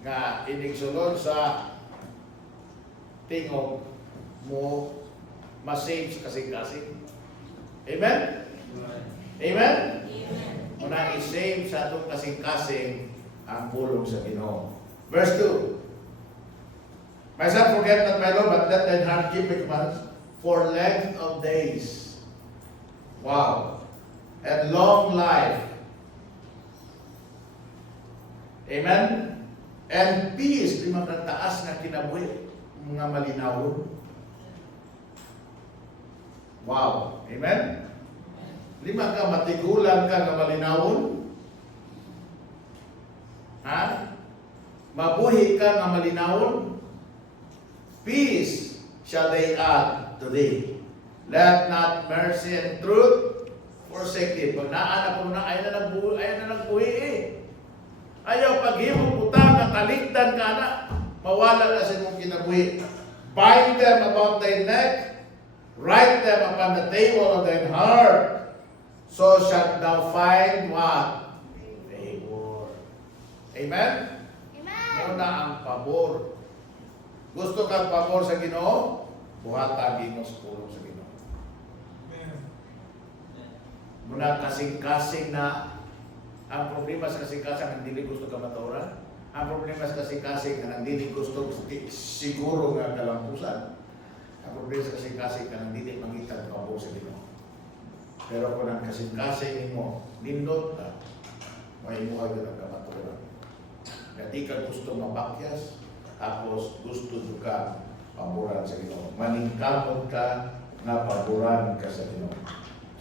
Nga inigsulod sa tingog mo masage kasi. Amen? Amen? Muna i-save sa atong kasing-kasing ang pulong sa Ginoo. Verse 2. My son, forget not my law, but let thine heart keep my commands for length of days. Wow. And long life. Amen? And peace, di magkataas na kinabuhi, mga malinawon. Wow. Amen? Lima ka, matigulan ka na malinawon. Ha? Mabuhi ka na malinawon. Peace shall they add to thee. Let not mercy and truth forsake it. Pag naanak ko na, ayaw na nagbuhi eh. Ayaw paghimong utang at talikdan ka na, mawala na sa mong kinabuhi. Bind them about thy neck, write them upon the table of thine heart, so shalt thou find what? Favor. Amen? Amen. Muna ang pabor. Gusto kang pabor sa Ginoo? Buhata Ginoo sa pulong sa Ginoo. Muna kasing-kasing na ang problema sa kasing-kasing ang dili gusto ka maturan. Ang problema sa kasing-kasing ang dili gusto siguro nga kalampusan. Ang problema sa kasing-kasing ang dili mangitag pabor sa Ginoo. Pero kung ang kasing-kasing mo nindot na, may imuhay ka ng kamaturan. Na di ka gusto mabakyas, tapos gusto ka paboran sa Ginoo. Maningkamot ka na paboran ka sa Ginoo.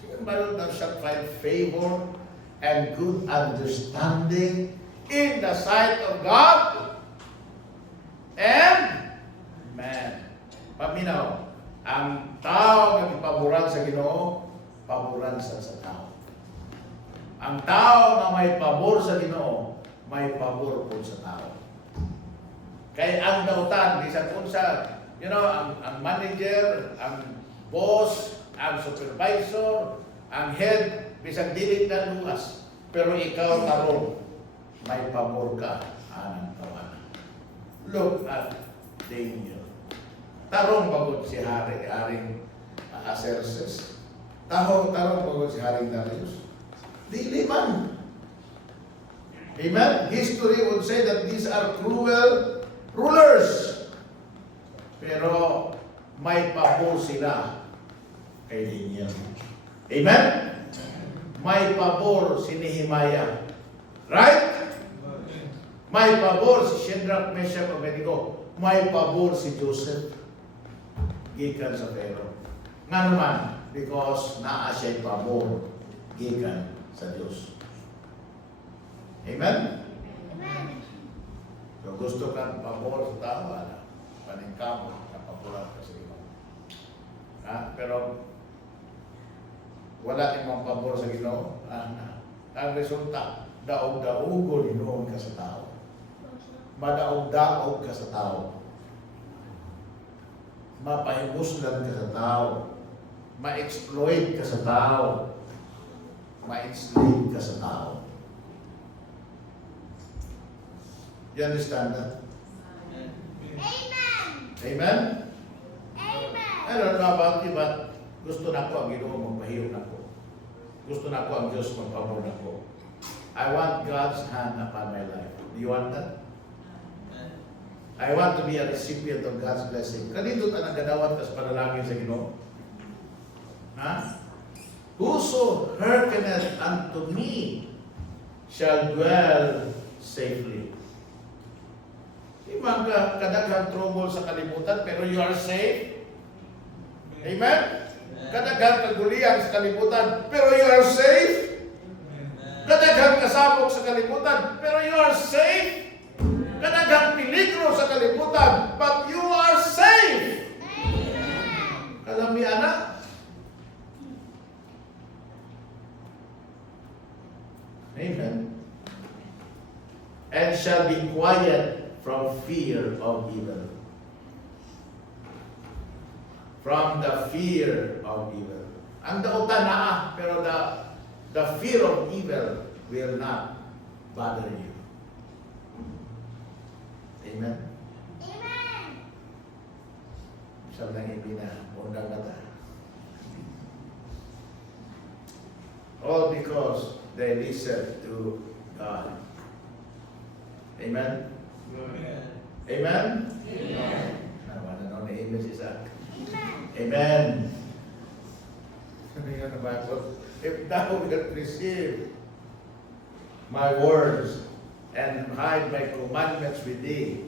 Sige, mayroon na siya find favor and good understanding in the sight of God and man. Paminaw, ang tao na ipaboran sa Ginoo, paboran sa tao. Ang tao na may pabor sa Ginoo, may pabor po sa tao. Kaya ang dautan, bisan unsa, ang manager, ang boss, ang supervisor, ang head, bisan dili na luwas. Pero ikaw tarong, may pabor ka, anang tawanan. Look at Daniel. Tarong pagod si Haring Xerxes. Tarong pagod si Haring Darius. Dili man. Amen? History would say that these are cruel rulers. Pero may pabor sila kay Daniel. Amen? May pabor si Nehemiah. Right? May pabor si Shadrach, Meshach, Abednego. May pabor si Joseph. Gikan sa Pharaoh. Nga naman, because naa siya'y pabor gikan sa Diyos. Amen? Amen. So gusto kang pabor sa tao, paningkamo, napabulan ka sa Ginoo. Pero wala namang pabor sa Ginoo. Ang resulta, daog-daogon Ginoo ka sa tao. Madaog-daog ka sa tao. Mapahibuslan ka sa tao. Ma-exploit ka sa tao. Ma-enslave ka sa tao. You understand that? Amen. Amen? Amen. I don't know about you, but gusto na ko ang Ginoo magpahiyo na ko. Gusto na ko ang Diyos magpabor na ko. I want God's hand upon my life. Do you want that? I want to be a recipient of God's blessing. Kanito ta nagdawat kas panalangin sa Ginoo? Whoso hearkeneth unto me shall dwell safely. Imang ka kadaghang trouble sa kalibutan, pero you are safe. Amen? Kadaghang kagulian sa kalibutan, pero you are safe. Kadaghang kasabog sa kalibutan, pero you are safe. Kadaghang peligro sa kalibutan, but you are safe. Amen. Kalami anak. Amen. And shall be quiet from fear of evil. From the fear of evil. Ang dautan naa, pero the fear of evil will not bother you. Amen? Amen. Sabi ng ibina, undang kata. All because they listen to God. Amen? Amen? Amen. Ano na amen si Isaac? Amen. Amen. Sabi nga na Bible, if thou wilt receive my words and hide my commandments with thee,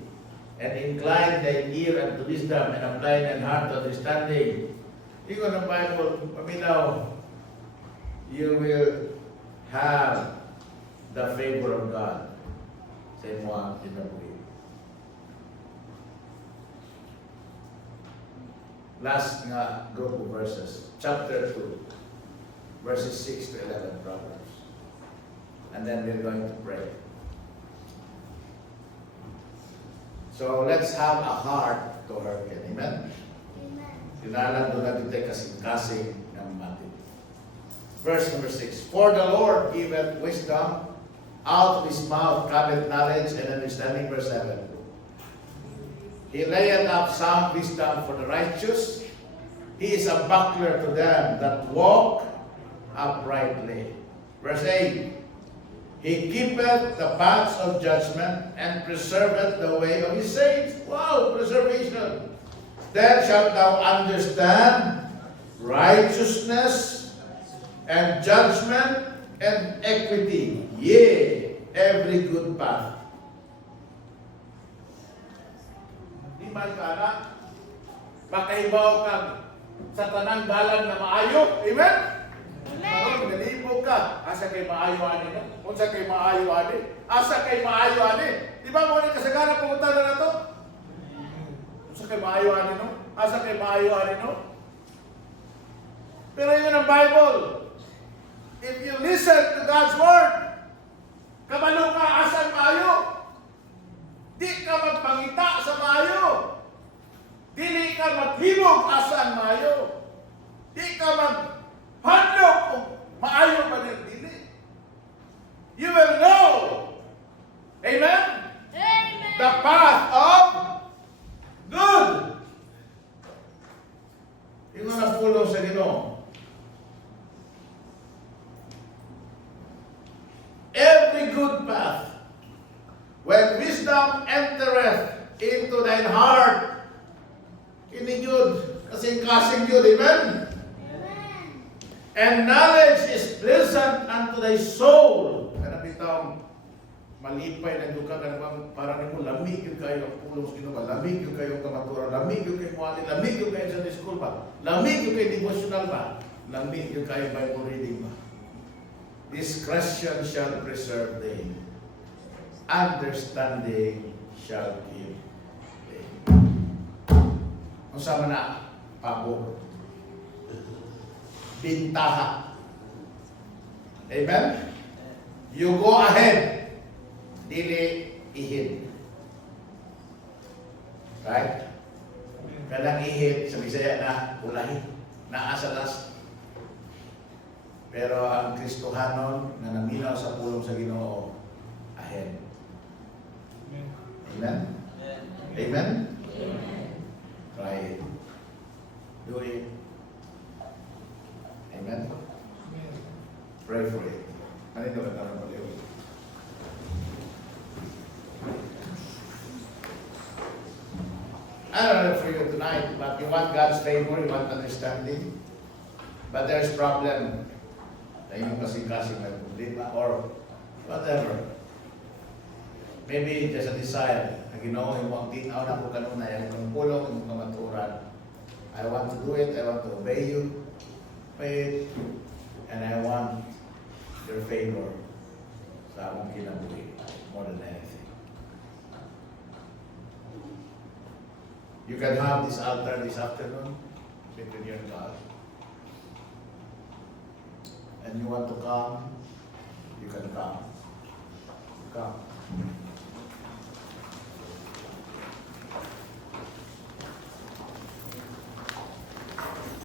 and incline thy ear unto wisdom and apply thine heart to understanding. Ikaw ng Bible, paminaw, you will have the favor of God sa imo ang kinabuhi. Last nga group of verses, chapter 2, verses 6 to 11 Proverbs. And then we're going to pray. So let's have a heart to hearken. Amen? Amen. Kinalan doon natin tayo kasing-kasing ng mati. Verse number 6. For the Lord giveth wisdom, out of his mouth cometh knowledge and understanding. Verse 7. He layeth up sound wisdom for the righteous. He is a buckler to them that walk uprightly. Verse 8. He keepeth the paths of judgment and preserveth the way of his saints. Wow, preservation. Then shalt thou understand righteousness and judgment and equity, yea, every good path. Di man kana, makaibaw kag sa tanang dalan na maayo. Amen? Amen. Nalibog ka, asa kay maayo ani no? Unsa kay maayo ani? Asa kay maayo ani? Di ba mo ni kasagaran pumunta na nato? Unsa kay maayo ani no? Asa kay maayo ani no? Pero yun ang Bible. If you listen to God's word, kabalo ka asan maayo. Di ka magpangita sa maayo. Dili ka maghimog asan maayo. Di ka maghadlok kung maayo pa rin dili. You will know, amen? Amen. The path of good. Yung mga napulo sa Ginoo. Every good path, when wisdom entereth into thine heart, ini yun, kasing-kasing yun, amen? Amen. And knowledge is pleasant unto thy soul. Kana bitang malipay na duka ka naman parang mo lamig yung kayo ang pulong sa Ginoo, lamig yung kayo ang kamaturan, lamig yung kayo muali, lamig yung kayo sa school ba, lamig yung kayo devotional ba, lamig yung kayo Bible reading ba. Discretion shall preserve thee, understanding shall keep thee. Kung sama na, pabor. Bintaha. Amen? You go ahead. Dili ihid. Right? Kadang ihid, sa Bisaya na ulahi. Naasalas. Pero ang Kristohanon na naminaw sa pulong sa Ginoo, ahead. Amen? Amen? Try it. Do it. Amen? Pray for it. Ano ito ka tarang paliw? I don't know for you tonight, but you want God's favor, you want understanding. But there's problem. Na yung kasing-kasing may problema or whatever. Maybe just a desire. Na Ginoo, yung mga tinaw na po kanuna, yung pulong, yung kamaturan. I want to do it, I want to obey you. Wait, and I want your favor sa akong kinabuhi more than anything. You can have this altar this afternoon between you and God. And you want to come, you can come. Come.